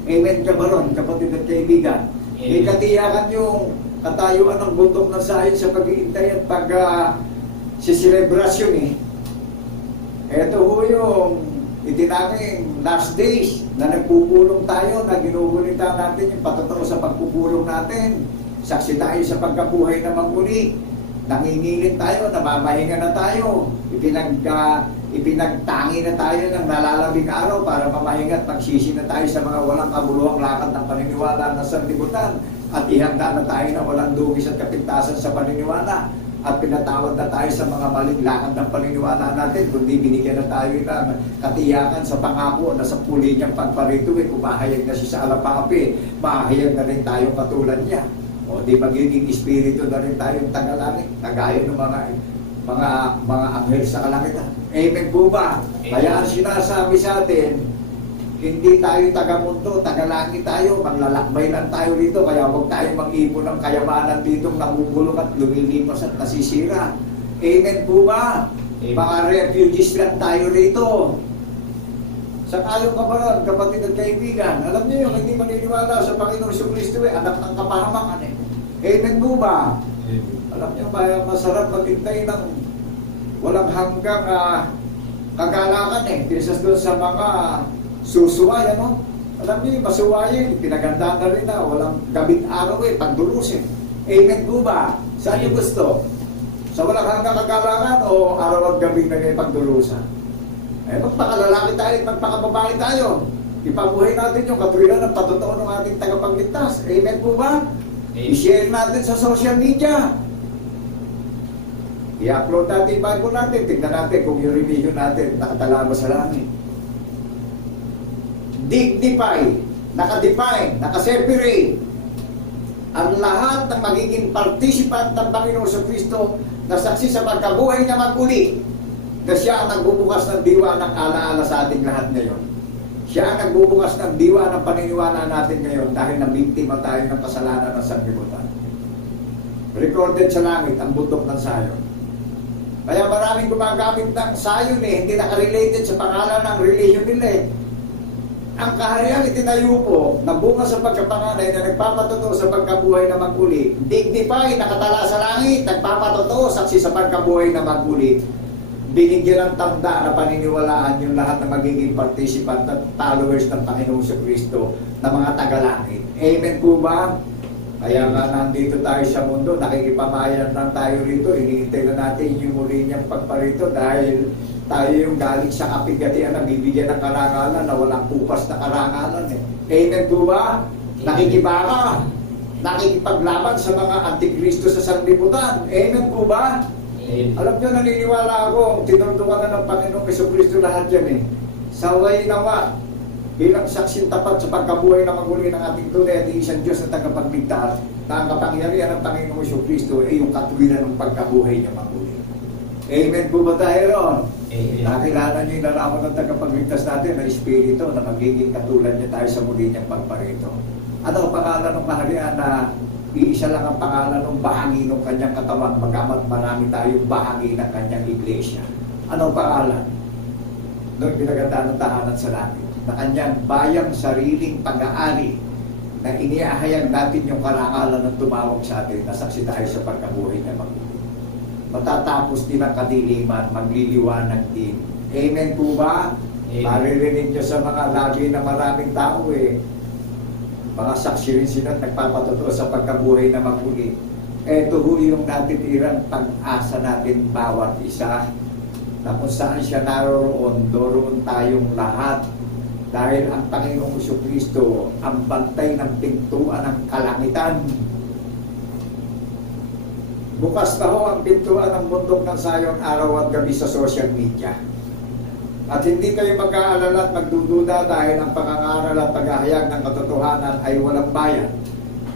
Amen ka ba ron, kapatid at kaibigan? May katiyakan yung katayuan ng bundok ng Sayon sa pag-iintay at pag-selebrasyon Ito ho yung itinanging last days na nagpupulong tayo, na ginugunita natin yung patotoo sa pagpupulong natin. Saksi tayo sa pagkabuhay na magmuli. Nangingilin tayo, namamahinga na tayo, ipinagtangi na tayo ng nalalabing araw para mamahinga at magsisi na tayo sa mga walang kabuluhang lakad ng paniniwala ng sanlibutan at ihanda na tayo na walang dugis at kapintasan sa paniniwala at pinatawad na tayo sa mga maling lakad ng paniniwala natin, kundi binigyan na tayo ng katiyakan sa pangako na sa puli niyang pagparito kumahayag na siya sa alapapi, mahayag na rin tayo katulad niya. O di magiging espiritu na rin tayong tagalangit, nagaya ng mga anghel sa kalangitan. Amen po ba? Kaya ang sinasabi sa atin, hindi tayo taga-mundo, tagalangit tayo, maglalakbay lang tayo dito, kaya huwag tayong mag-ipon ng kayamanan dito, namumulong at lumilipas at nasisira. Amen po ba? Mga refugees lang tayo rito. Sa kayong kabaran, kapatid at kaibigan, alam niyo yung hindi maniniwala sa Panginoong Kristo anak ng kapahamakan Amen po ba? Alam niyo ba, masarap maghintay ng walang hanggang kagalakan kaysa doon sa mga susuway, Alam niyo, masuwayin, pinagandaan na rin na, walang gabing araw pagdulusin. Amen po ba? Saan niyo gusto? Sa walang hanggang kagalakan o araw at gabi na pagdulusan? Magpakalalaki tayo, magpakababae tayo. Ipabuhay natin yung katwiran ng patotoo ng ating tagapagligtas. Amen po ba? I-share natin sa social media. I-upload natin, i-Bible natin. Tignan natin kung yung religion natin nakatalama sa langit. Dignify, nakadefine, nakaseparate ang lahat ng magiging participant ng Panginoong Kristo na saksi sa pagkabuhay na maguli. Na siya ang nagbubukas ng diwa ng alaala sa ating lahat ngayon. Siya ang nagbubukas ng diwa ng paniniwala natin ngayon dahil nabiktima tayo ng kasalanan ng sanlibutan. Recorded sa langit ang bundok ng Sayon. Kaya maraming gumagamit ng Sayon hindi nakarelated sa pangalan ng religion nila Ang kahariang itinayo po na bunga sa pagkapanganay na nagpapatotoo sa pagkabuhay na maguli, dignify, nakatala sa langit, nagpapatotoo saksi sa pagkabuhay na maguli, binigyan ng tanda na paniniwalaan yung lahat na magiging participant at followers ng Panginoong Kristo na mga tagalangit. Amen po ba? Kaya nga nandito tayo sa mundo, nakikipamayan lang tayo rito, hinihintay na natin yung muli niyang pagparito dahil tayo yung galing sa kapigatian na bibigyan ng karangalan na walang kupas na karangalan eh. Amen po ba? Nakikibaka, nakikipaglaban sa mga antikristo sa sanlibutan. Amen po ba? Amen. Alam nyo, naniniwala ako, tinulungan na ng Panginoong Jesucristo lahat yan eh. Saway nawa, bilang saksing tapat sa pagkabuhay na maguli ng ating tunay at isang Diyos na tagapagligtas, na ang kapangyarihan ng Panginoong Jesucristo ay yung katuwiran ng pagkabuhay niya maguli. Amen po ba tayo ron? Amen. Nakilala niyo yung larawan ng tagapagligtas natin na Espiritu na magiging katulad niya tayo sa muli niyang pagparito. Ano ang pangalan ng kaharian na iisa lang ang pangalan ng bahagi ng kanyang katawan, magamat marami tayong bahagi ng kanyang iglesia. Ano ang pangalan? Noong pinagandaan ng tahanan sa langit, na kanyang bayang sariling pag-aari na iniahayag natin yung karangalan ng tumawag sa atin na saksi tayo sa pagkabuhay na maguli. Matatapos din ang kadiliman, magliliwanag din. Amen po ba? Amen. Maririnig nyo sa mga labi na maraming tao eh. Mga saksi rin sila at nagpapatotoo sa pagkabuhay na maguli. Ito ho yung natitirang pag-asa natin bawat isa na kung saan siya naroon, doon tayong lahat. Dahil ang Panginoong Jesucristo ang bantay ng pintuan ng kalangitan. Bukas na ho ang pintuan ng bundok ng sayon araw at gabi sa social media. At hindi kayo mag-aalala at magdududa dahil ang pangangaral at paghahayag ng katotohanan ay walang bayan.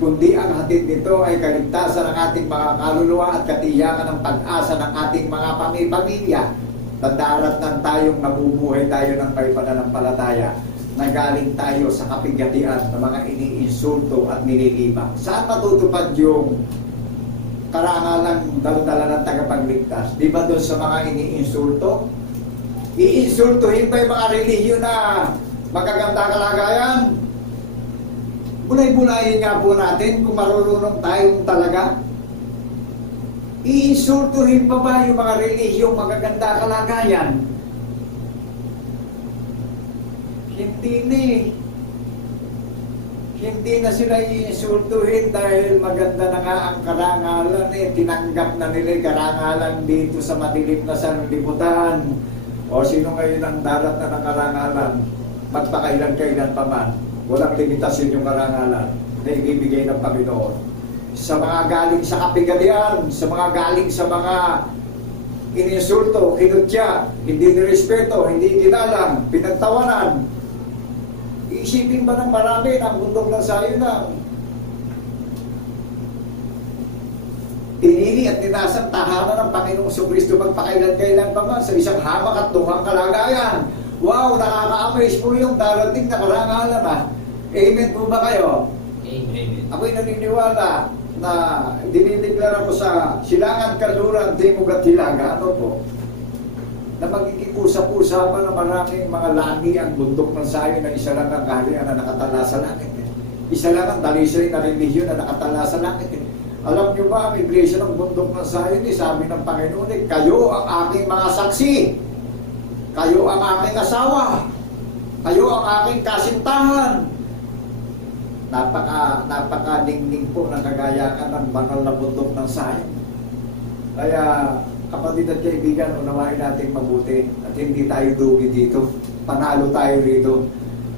Kundi ang hatid nito ay kaligtasan ng ating mga kaluluwa at katiyakan ng pag-asa ng ating mga pamilya. Dadaratan tayong nabubuhay tayo ng may pananampalataya na galing tayo sa kapigatian ng mga iniinsulto at nililibang. Saan matutupad yung karangalang dala-dala ng tagapagligtas? Di ba doon sa mga iniinsulto? Iinsultuhin pa yung mga relihiyon na magaganda kalagayan? Bulay-bulayin nga po natin kung marunong tayong talaga. Iinsultuhin pa ba yung mga relihiyong magaganda kalagayan? Hindi ni. Hindi na sila iinsultuhin dahil maganda na nga ang karangalan eh. Tinanggap na nila yung karangalan dito sa madilim na sanlibutan. O sino ngayon ang darat na ng karangalan? Magpakailan-kailan pa man. Walang limitasyon yung karangalan na ibibigay ng Panginoon. Sa mga galing sa kapigatian, sa mga galing sa mga ininsulto, kinutya, hindi nirespeto, hindi ginalang, pinagtawanan. Iisipin ba ng marami na ang bundok ng sayo na pinili at tinasang tahanan ng Panginoong Jesucristo magpakailan-kailan pa man sa isang hamak at tuhang kalagayan? Wow, nakaka-amaze po yung darating na karangalan ah. Amen po ba kayo? Amen. Ako'y naniniwala na dinideklara ko sa Silangan, Kanluran, Timog at Hilaga, ano po, na magkikipusap-usapan na maraming mga lani ang bundok ng sayo na isa lang ang kaharian na nakatala sa langit. Isa lang ang dalisay na relihiyon na nakatala sa langit. Alam niyo ba, ang iglesia ng bundok ng sayo, sabi ng Panginoon, kayo ang aking mga saksi. Kayo ang aking asawa. Kayo ang aking kasintahan. Napaka-ningning po ng kagayakan ng banal na bundok ng sayo. Kaya, kapatid at kaibigan, unawain natin mabuti at hindi tayo dugi dito. Panalo tayo rito.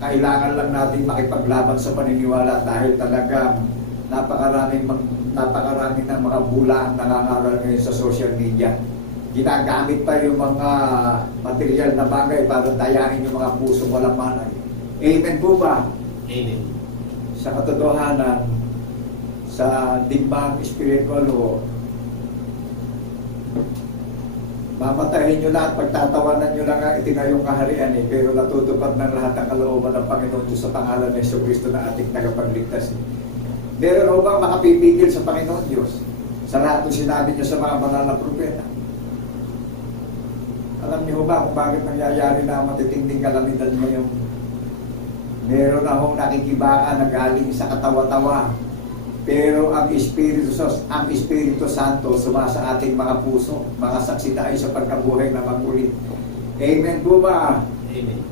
Kailangan lang natin makipaglaban sa paniniwala dahil talagang napakarami ng mga bula ang nangangaral ngayon sa social media. Ginagamit pa yung mga material na bagay para dayain yung mga puso walang manay. Amen po ba? Amen. Sa katotohanan, sa dimbang spiritual o mamatahin nyo lahat, pagtatawanan nyo lang ang itinayong kaharian eh, pero natutupad ng lahat ang kalooban ng Panginoon Diyos sa pangalan ng Jesucristo na ating tagapagligtas. Meron ho bang makapipigil sa Panginoon Diyos sa lahat ng sinabi niya sa mga banal na propeta? Alam niyo ba kung bakit nangyayari na ang matitinding kalamidad ngayon? Meron na hong nakikibaka na galing sa katawa-tawa. Pero ang Espiritu Santo sumasa ating mga puso, mga saksi tayo sa pagkabuhay na maguli. Amen po ba? Amen.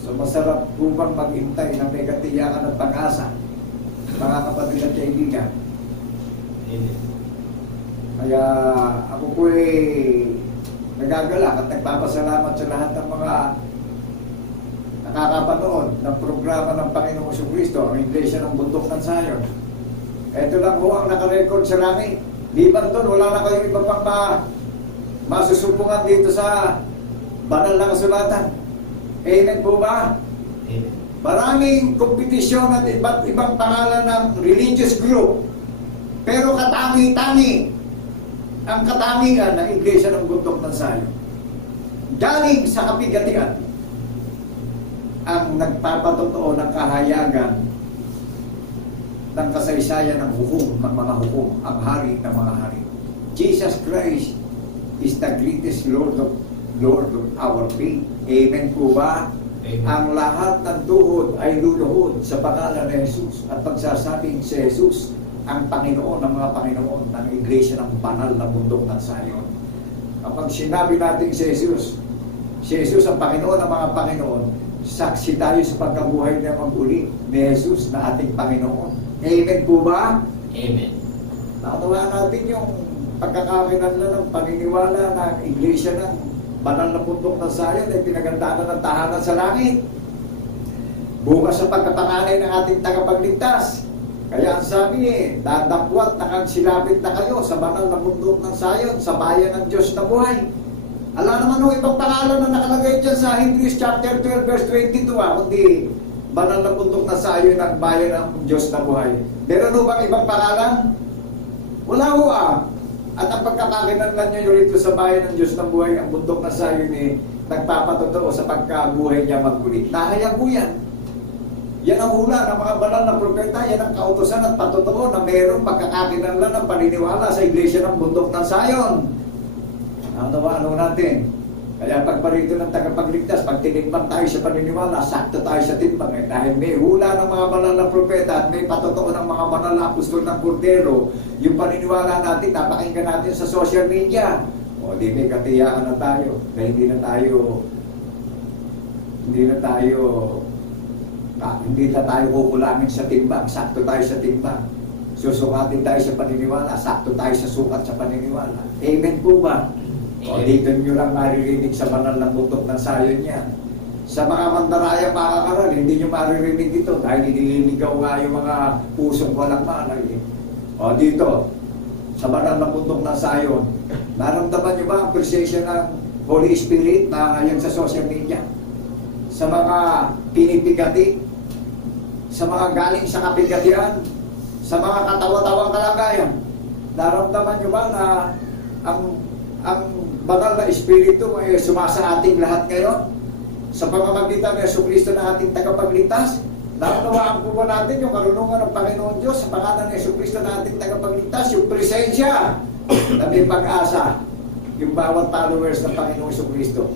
So masarap po bang maghintay na may katiyakan at pag-asa mga kapatid at kaibigan. Amen. Kaya ako po nagagalak at nagpapasalamat sa lahat ng mga nakakapanood ng programa ng Panginoong Jesucristo, ang Iglesia ng Bundok ng Zion. Ito lang po ang nakarecord sa langit. Liban doon, wala na kayong iba pang masusupungan dito sa banal na kasulatan. Amen po ba? Amen. Maraming kompetisyon at iba't ibang pangalan ng religious group. Pero katangi-tangi ang katangian ng Iglesia ng Bundok ng Zion. Galing sa kapigatian ang nagpapatotoo ng kahayagan ng kasaysayan ng hukom, ng mga hukom, ang hari ng mga hari. Jesus Christ is the greatest Lord of our faith. Amen po ba? Amen. Ang lahat ng tuhod ay luluhod sa pangalan ni Jesus at pagsasabing si Jesus ang Panginoon ng mga Panginoon ng Iglesia ng banal na bundok ng Zion. Kapag sinabi natin si Jesus ang Panginoon ng mga Panginoon, saksi tayo sa pagkabuhay niya maguli ni Jesus na ating Panginoon. Amen po ba? Amen. Nakuha natin yung pagkakakinanlan ng paniniwala ng Iglesia ng banal na bundok ng Zion ay pinagandaan ng tahanan sa langit. Bukas sa pagkapanganay ng ating tagapagligtas. Kaya ang sabi dadakwat na kang silapit na kayo sa banal na bundok ng Zion, sa bayan ng Diyos na buhay. Ala naman yung ibang pangalan na nakalagay dyan sa Hebrews chapter 12 verse 22 kundi banal na bundok ng Zion ang bayan ng Diyos na buhay. Meron ho bang ibang pangalan? Wala ho At ang pagkakakinanlan nyo rito sa bayan ng Diyos na buhay, ang bundok na Zion nagpapatotoo sa pagkabuhay niya maguli. Nahayag po yan. Yan ang hula ng mga banal na propeta, yan ang kautosan at patotoo na mayroong pagkakakinanlan ng paniniwala sa Iglesia ng bundok ng Zion. Ano natin? Kaya pagparito ng tagapagligtas, pag tinimbang tayo sa paniniwala, sakto tayo sa timbang. Dahil may hula ng mga banal na propeta at may patotoo ng mga banal na apostol ng Kordero, yung paniniwala natin, napakinggan natin sa social media. O di may katiyaan na tayo, na hindi na tayo kukulangin sa timbang, sakto tayo sa timbang. Susukatin tayo sa paniniwala, sakto tayo sa sukat sa paniniwala. Amen po ba? O dito nyo lang maririnig sa banal na bundok ng Zion yan. Sa mga mandaraya makakaral, hindi nyo maririnig ito dahil nililigaw nga yung mga pusong walang malay. O dito, sa banal na bundok ng Zion, naramdaman nyo ba ang presensya ng Holy Spirit na ayan sa social media? Sa mga pinipigati, sa mga galing sa kapigatian, sa mga katawa-tawang kalagayan, naramdaman nyo ba na ang banal na Espiritu ay sumasa ating lahat ngayon? Sa pamamagitan ng Jesucristo na ating tagapagligtas, naunawaan po ba natin yung karunungan ng Panginoon Diyos sa pangalan ng Jesucristo na ating tagapagligtas, yung presensya na may pag-asa, yung bawat followers ng Panginoong Jesucristo.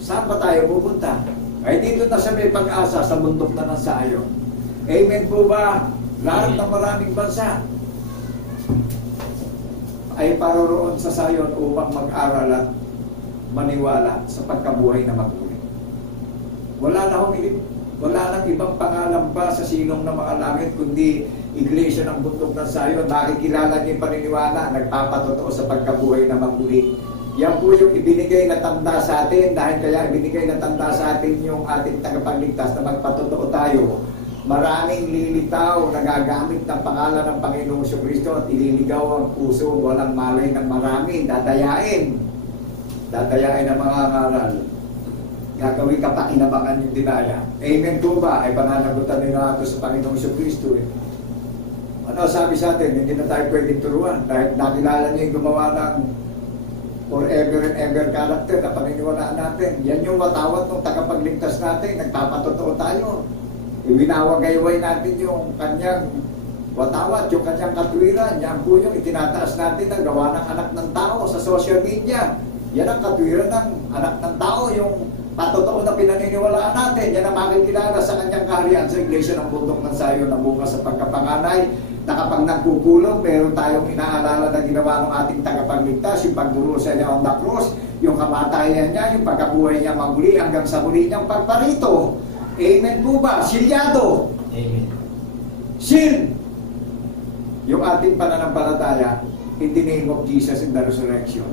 Saan ba tayo pupunta? Ay dito na sa may pag-asa sa bundok na ng Zion. Amen po ba? Lahat ng maraming bansa ay paroroon sa Zion upang mag-aral at maniwala sa pagkabuhay na maguli. Wala nang ibang pangalan pa sa silong ng mga langit kundi Iglesia ng bundok ng Zion. Nakikilala niyo yung paniniwala, nagpapatotoo sa pagkabuhay na maguli. Yan po yung ibinigay na tanda sa atin, dahil kaya ibinigay na tanda sa atin yung ating tagapagligtas na magpatotoo tayo. Maraming lilitaw na gagamit ng pangalan ng Panginoong Jesucristo at ililigaw ang puso, walang malay ng marami, dadayain ang mga ngaral. Gagawin kapakinabangan yung dinaya. Amen po ba? Ay pananagutan nila ito sa Panginoong Jesucristo. Ano sabi sa atin? Hindi na tayo pwedeng turuan dahil nakilala niya yung gumawa ng forever and ever character na paniniwalaan natin. Yan yung watawat ng tagapagligtas natin. Nagpapatotoo tayo. Iwinawagayway natin yung kanyang watawat, yung kanyang katwiran. Yan po yung itinataas natin na gawa ng anak ng tao sa social media. Yan ang katwiran ng anak ng tao, yung patotoo na pinaniniwalaan natin. Yan ang makikilala sa kanyang kaharian sa Iglesia ng bundok ng Zion na bukas sa pagkapanganay, na kapag nagpupulong, meron tayong inaalala na ginawa ng ating tagapagligtas, yung pagdurusa niya on the cross, yung kamatayan niya, yung pagkabuhay niya maguli hanggang sa muli niyang pagparito. Amen po ba? Silyado. Amen. Seal yung ating pananampalataya in the name of Jesus in the resurrection.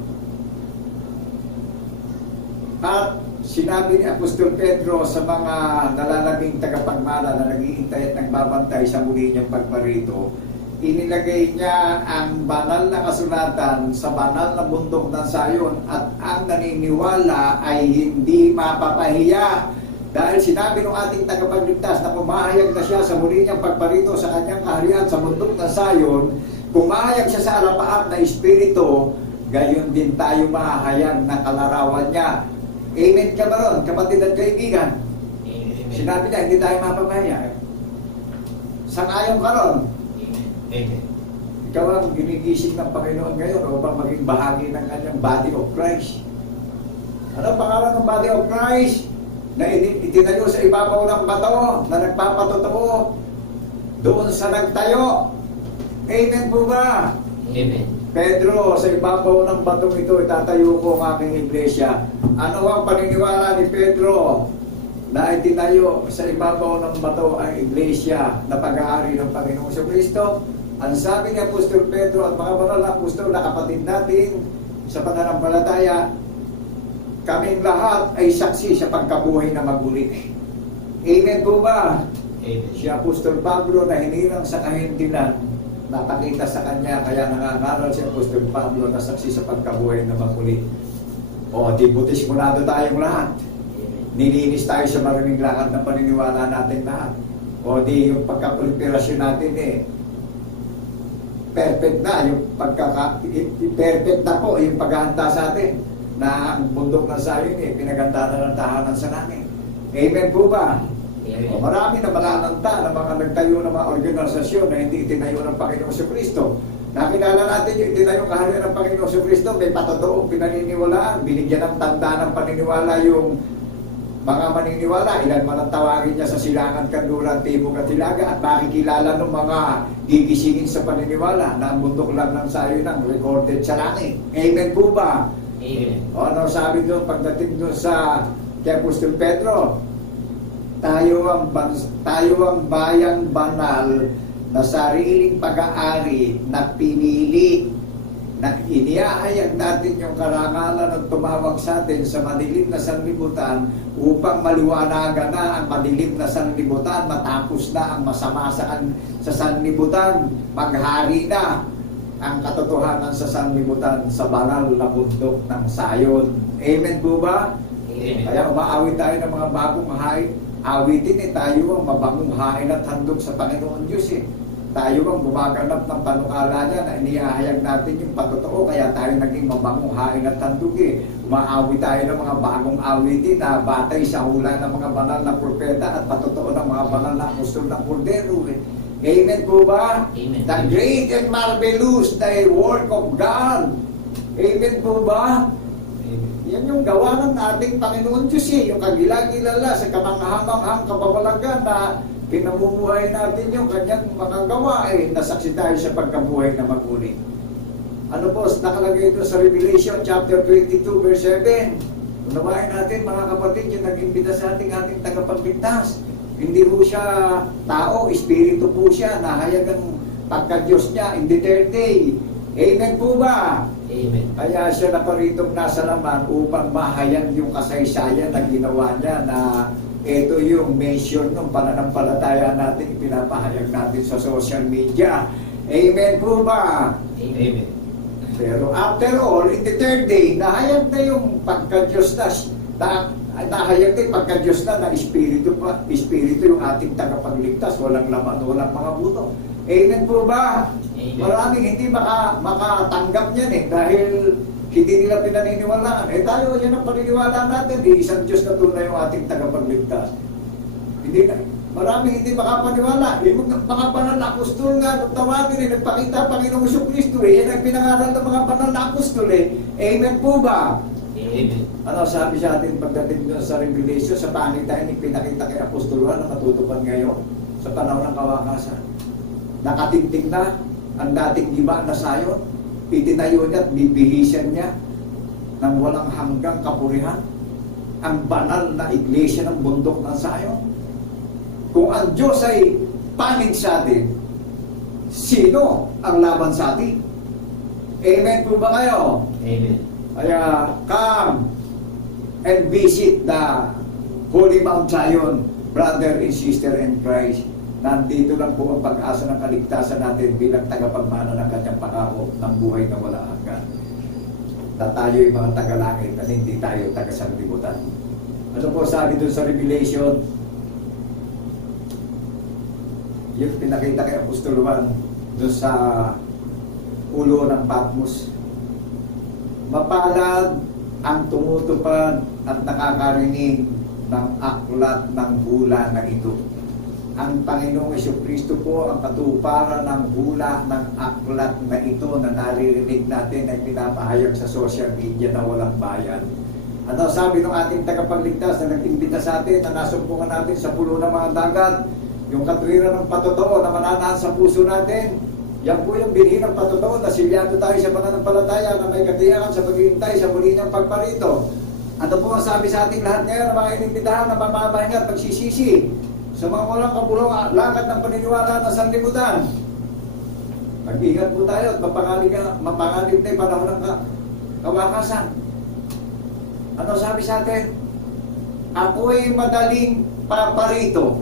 At sinabi ni Apostol Pedro sa mga nalalabing tagapagmana na naghihintay at nagbabantay sa muli niyang pagparito, inilagay niya ang banal na kasulatan sa banal na bundok ng Sayon at ang naniniwala ay hindi mapapahiya. Dahil sinabi ng ating tagapagligtas na pumahayag na siya sa muli niyang pagparito sa kanyang kaharian sa bundok ng Sayon, pumahayag siya sa alapaap na espiritu, gayon din tayo mahahayag na kalarawan niya. Amen ka ba ron, kapatid at kaibigan? Amen. Sinabi niya, hindi tayo mapapahiya. Sangayon ka ron. Amen. Ikaw ang ginigising ng Panginoon ngayon upang maging bahagi ng kanyang body of Christ. Ano ang pangalan ng body of Christ? Na itinayo sa ibabaw ng bato, na nagpapatotoo doon sa nagtayo. Amen po ba? Amen. Pedro, sa ibabaw ng batong ito, itatayo ko ang aking iglesia. Ano ang paniniwala ni Pedro na itinayo sa ibabaw ng bato ang iglesia na pag-aari ng Panginoong Kristo? Ang sabi ni Apostol Pedro at mga banal na apostol na kapatid natin sa pananampalataya, kaming lahat ay saksi sa pagkabuhay na maguli. Amen po ba? Amen. Si Apostol Pablo na hinirang sa kahindilan, napakita sa kanya, kaya nangangaral si Apostol Pablo na saksi sa pagkabuhay na maguli. O, di butismunado tayong lahat. Nilinis tayo sa maraming lakad ng paniniwala natin lahat. O di yung pagkapreparasyon natin perfect na yung perfect na po yung paghahanda sa atin na ang bundok ng Sayon pinaganda na ng tahanan sa namin. Amen po ba? Amen. O marami na malalanta na mga nagtayo ng mga organisasyon na hindi itinayo ng Panginoong Kristo. Nakilala natin yung itinayong kaharian ng Panginoong Kristo, may patotoong pinaniniwalaan, binigyan ng tanda ng paniniwala yung mga maniniwala, ilan man ang tawagin niya sa Silangan, Kanluran, Timog at Hilaga, at makikilala ng mga gigisingin sa paniniwala na ang bundok lang ng Sayon ang recorded sa langit. Amen po ba? Amen. O ano sabi doon pagdating doon sa kay Apostol Pedro? Tayo ang bayang banal na sariling pag-aari na pinili, na iniahayag natin yung karangalan ng tumawag sa atin sa madilim na sanlibutan upang maliwanagan na ang madilim na sanlibutan, matapos na ang masama sa sanlibutan, maghari na ang katotohanan sa sanlibutan sa banal na bundok ng Sayon. Amen po ba? Amen. Kaya umaawit tayo ng mga bagong hain. Awitin tayo ang mabangong hain at handog sa Panginoon Diyos Tayo ang gumaganap ng panukala niya na iniahayag natin yung patotoo, kaya tayo naging mabangong hain at handog Umaawit tayo ng mga bagong awitin na batay sa hula ng mga banal na propeta at patotoo ng mga banal na apostol ng Kordero Amen po ba? Amen. The great and marvelous the work of God. Amen po ba? Yan yung gawa ng ating Panginoon Diyos yung kagila-gilala sa kamanghamanghang kababalagan na pinamumuhay natin yung kanyang mga gawa nasaksi tayo sa pagkabuhay na maguli. Ano po, nakalagay ito sa Revelation chapter 22 verse 7. Unawain natin mga kapatid yung nag-imbita sa ating tagapagligtas. Hindi po siya tao, espiritu po siya, nahayag ang pagka-Diyos niya in the third day. Amen po ba? Amen. Kaya siya naparitong nasa laman upang mahayag yung kasaysayan na ginawa niya na ito yung mention ng pananampalataya natin, pinapahayag natin sa social media. Amen po ba? Amen. Pero after all, in the third day, nahayag na yung pagka-Diyos na nahayag na yung pagka-Diyos na espiritu yung ating tagapagligtas, walang laman, walang mga buto. Amen po ba? Amen. Maraming hindi makatanggap niyan dahil hindi nila pinaniniwalaan. Tayo, yan ang paniniwala natin. Isang Diyos na tunay yung ating tagapagligtas. Maraming hindi makapaniwala. Yung mga banal na apostol nga, nung tawagin nagpakita Panginoong Kristo yan ang pinangaral ng mga banal na apostol Amen po ba? Amen. Ano sabi sa atin pagdating doon sa Revelation, sa pangit tayo pinakita kay Apostol Juan na natutupad ngayon sa panahon ng kawakasan. Nakatinting na ang dating giba na Sayon, itinayo niya at bibihisan niya ng walang hanggang kapurihan ang banal na iglesia ng bundok ng Sayon. Kung ang Diyos ay panig sa atin, sino ang laban sa atin? Amen po ba kayo? Amen. Kaya, come and visit the Holy Mount Zion, brother and sister in Christ. Nandito lang po ang pag-asa ng kaligtasan natin bilang tagapagmana ng kanyang pangako ng buhay na wala hanggan. Na tayo'y mga tagalangit at hindi tayo tagasanglibutan. Ano po sabi doon sa Revelation? Yung pinakita kay Apostol Juan doon sa ulo ng Patmos. Mapalad ang tumutupad at nakakarinig ng aklat ng hula na ito. Ang Panginoong Jesucristo po ang katuparan ng hula ng aklat na ito na naririnig natin ay pinapahayag sa social media na walang bayan. Ano sabi ng ating tagapagligtas na nag-imbita sa atin na nasumpungan natin sa pulo ng mga dagat, yung katwiran ng patotoo na mananahan sa puso natin, yan po yung binhi ng patotoo na silyado tayo sa pananampalataya na may katiyakan sa paghihintay sa muli niyang pagparito. Ano po ang sabi sa ating lahat ngayon na mga inimbitahan na mamamahinga at pagsisisi sa mga walang kabulong lakad ng paniniwala na sanlibutan. Mag-ingat po tayo at mapanganib na yung panahon ng kawakasan. Ano sabi sa atin? Ako'y madaling paparito.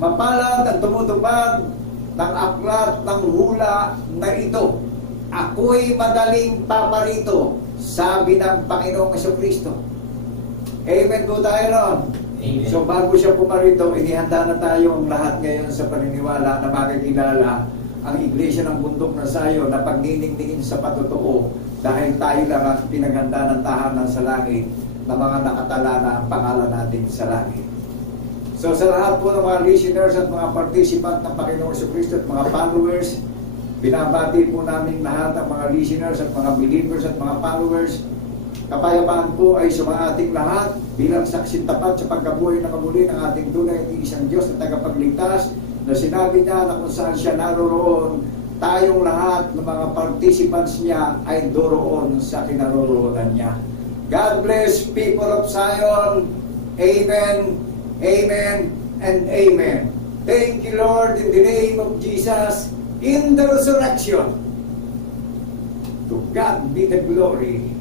Mapalad ang tumutupad ng aklat ng hula na ito. Ako'y madaling paparito, sabi ng Panginoong Jesucristo. Amen po tayo ron. Amen. So bago siya pumarito, inihanda na tayo ang lahat ngayon sa paniniwala na makikilala ang Iglesia ng Bundok ng Zion na pagniningtingin sa patotoo dahil tayo lang ang pinaganda ng tahanan sa langit na mga nakatala na ang pangalan natin sa langit. So sa lahat po ng mga listeners at mga participant ng Panginoong Jesucristo at mga followers, binabati po namin lahat ang mga listeners at mga believers at mga followers. Kapayapaan po ay sumaating lahat bilang saksi tapat sa pagkabuhay na kamuli ng ating tunay at isang Diyos na tagapagligtas na sinabi niya na kung saan siya naroroon, tayong lahat ng mga participants niya ay doroon sa kinaroroonan niya. God bless people of Zion. Amen, amen, and amen. Thank you, Lord, in the name of Jesus, in the resurrection. To God be the glory.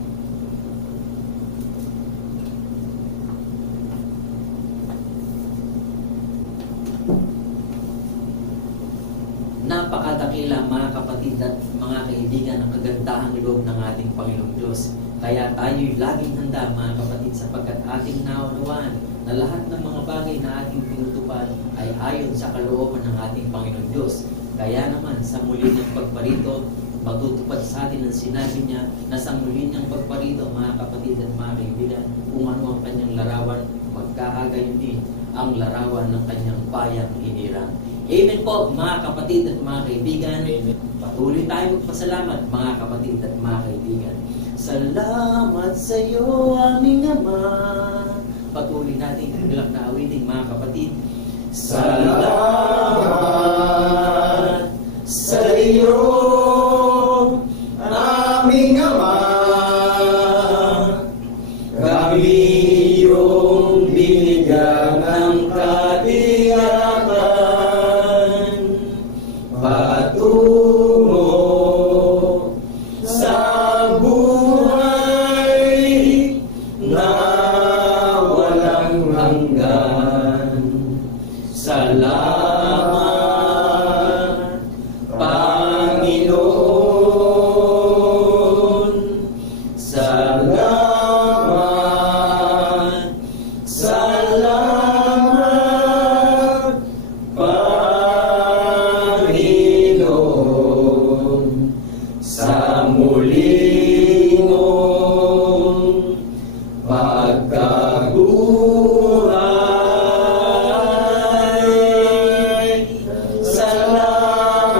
Napakadakila mga kapatid at mga kaibigan ang kagandahang loob ng ating Panginoong Diyos. Kaya tayo'y laging handa mga kapatid sapagkat ating naunawaan na lahat ng mga bagay na ating tinutupad ay ayon sa kalooban ng ating Panginoong Diyos. Kaya naman sa muli ng pagparito, matutupad sa atin ang sinabi niya na sa muli niyang pagparito mga kapatid at mga kaibigan, kung ano ang kanyang larawan, magkakagayon din ang larawan ng kanyang bayang hinirang. Amen po mga kapatid at mga kaibigan. Amen. Patuloy tayo magpasalamat mga kapatid at mga kaibigan. Salamat sa iyo aming Ama. Patuloy natin ang bilang na awitin mga kapatid. Salamat sa iyo aming Ama. Kami iyong binigyan ng katiyakan patungo sa buhay na walang hanggan. Salamat, Panginoon. Salamat, salamat, Panginoon. Sa muling mong pagkabuhay. Salamat,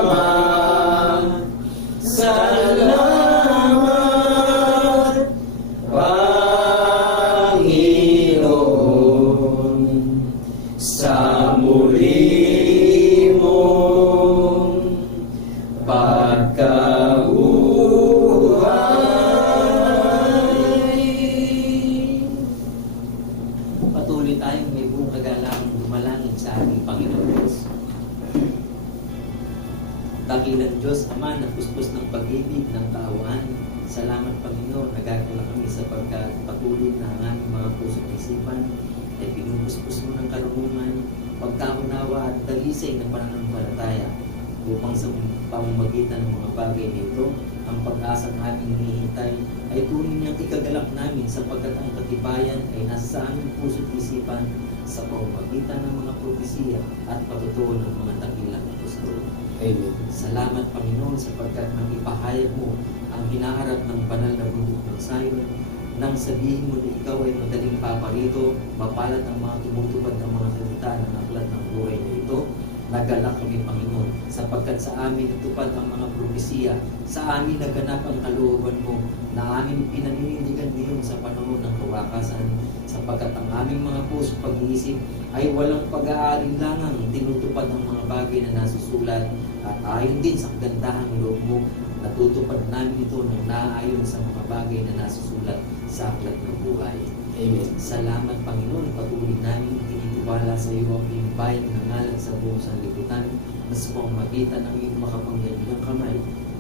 salamat, Panginoon. patuloy na ang aming mga puso at isipan ay pinupuspos mo ng karunungan, pagkaunawa at dalisay ng pananampalataya upang sa pamamagitan ng mga bagay nito, ang pag-asa ng aming hinihintay ay tunay niyang ikagalak namin sapagkat ang katibayan ay nasa aming puso at isipan sa pamamagitan ng mga propesiya at patutuo ng mga dakilang apostol. Amen. Salamat Panginoon sapagkat nang ipahayag mo ang hinaharap ng banal na bundok ng Zion, nang sabihin mo na ikaw ay madaling paparito, mapalat ang mga tumutupad ng mga salita ng aklat ng buhay na ito, nagalak kami Panginoon sapagkat sa amin natupad ang mga propesiya, sa amin naganap ang kalooban mo na aming pinaninindigan ngayon sa panahon ng kawakasan, sapagkat ang aming mga puso pag-iisip ay walang pag-aalinlangang tinutupad ang mga bagay na nasusulat at ayon din sa kagandahang loob mo, natutupad namin ito ng naaayon sa mga bagay na nasusulat sa aklat ng buhay. Amen. Salamat Panginoon, patuloy namin tinitiwala sa iyo ang iyong bayan ng ngalan sa buong sanlibutan na sa pamamagitan ng iyong makapangyarihang kamay.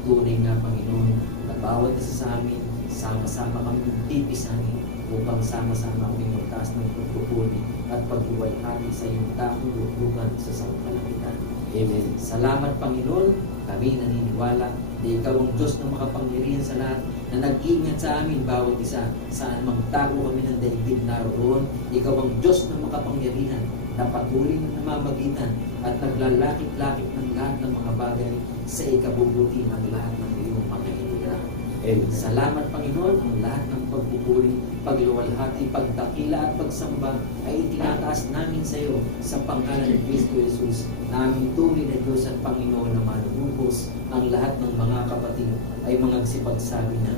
Tunay nga Panginoon na bawat isa sa amin, sama-sama kami pipisanin upang sama-sama kami magtaas ng pagpupuli at pag-iwalhati sa iyong takong lutukan sa sangkalangitan. Amen. Salamat Panginoon, kami naniniwala na ikaw ang Diyos na makapangyarihan sa lahat, na nag-ingat sa amin bawat isa, saan magtago kami ng daigdig naroon. Ikaw ang Diyos na makapangyarihan, na patuloy na namamagitan at naglalakit-lakit ng lahat ng mga bagay sa ikabubuti ng lahat ng iyong pangyayaran. Amen. Salamat Panginoon, ang lahat ng pagpupuri, pagluwalhati, pagdakila at pagsamba ay itinataas namin sa iyo sa pangalan ni Kristo Jesus, na aming tunay na Diyos at Panginoon na manunubos. Ang lahat ng mga kapatid ay mga sipagsabi na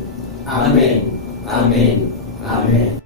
Amen. Amen. Amen.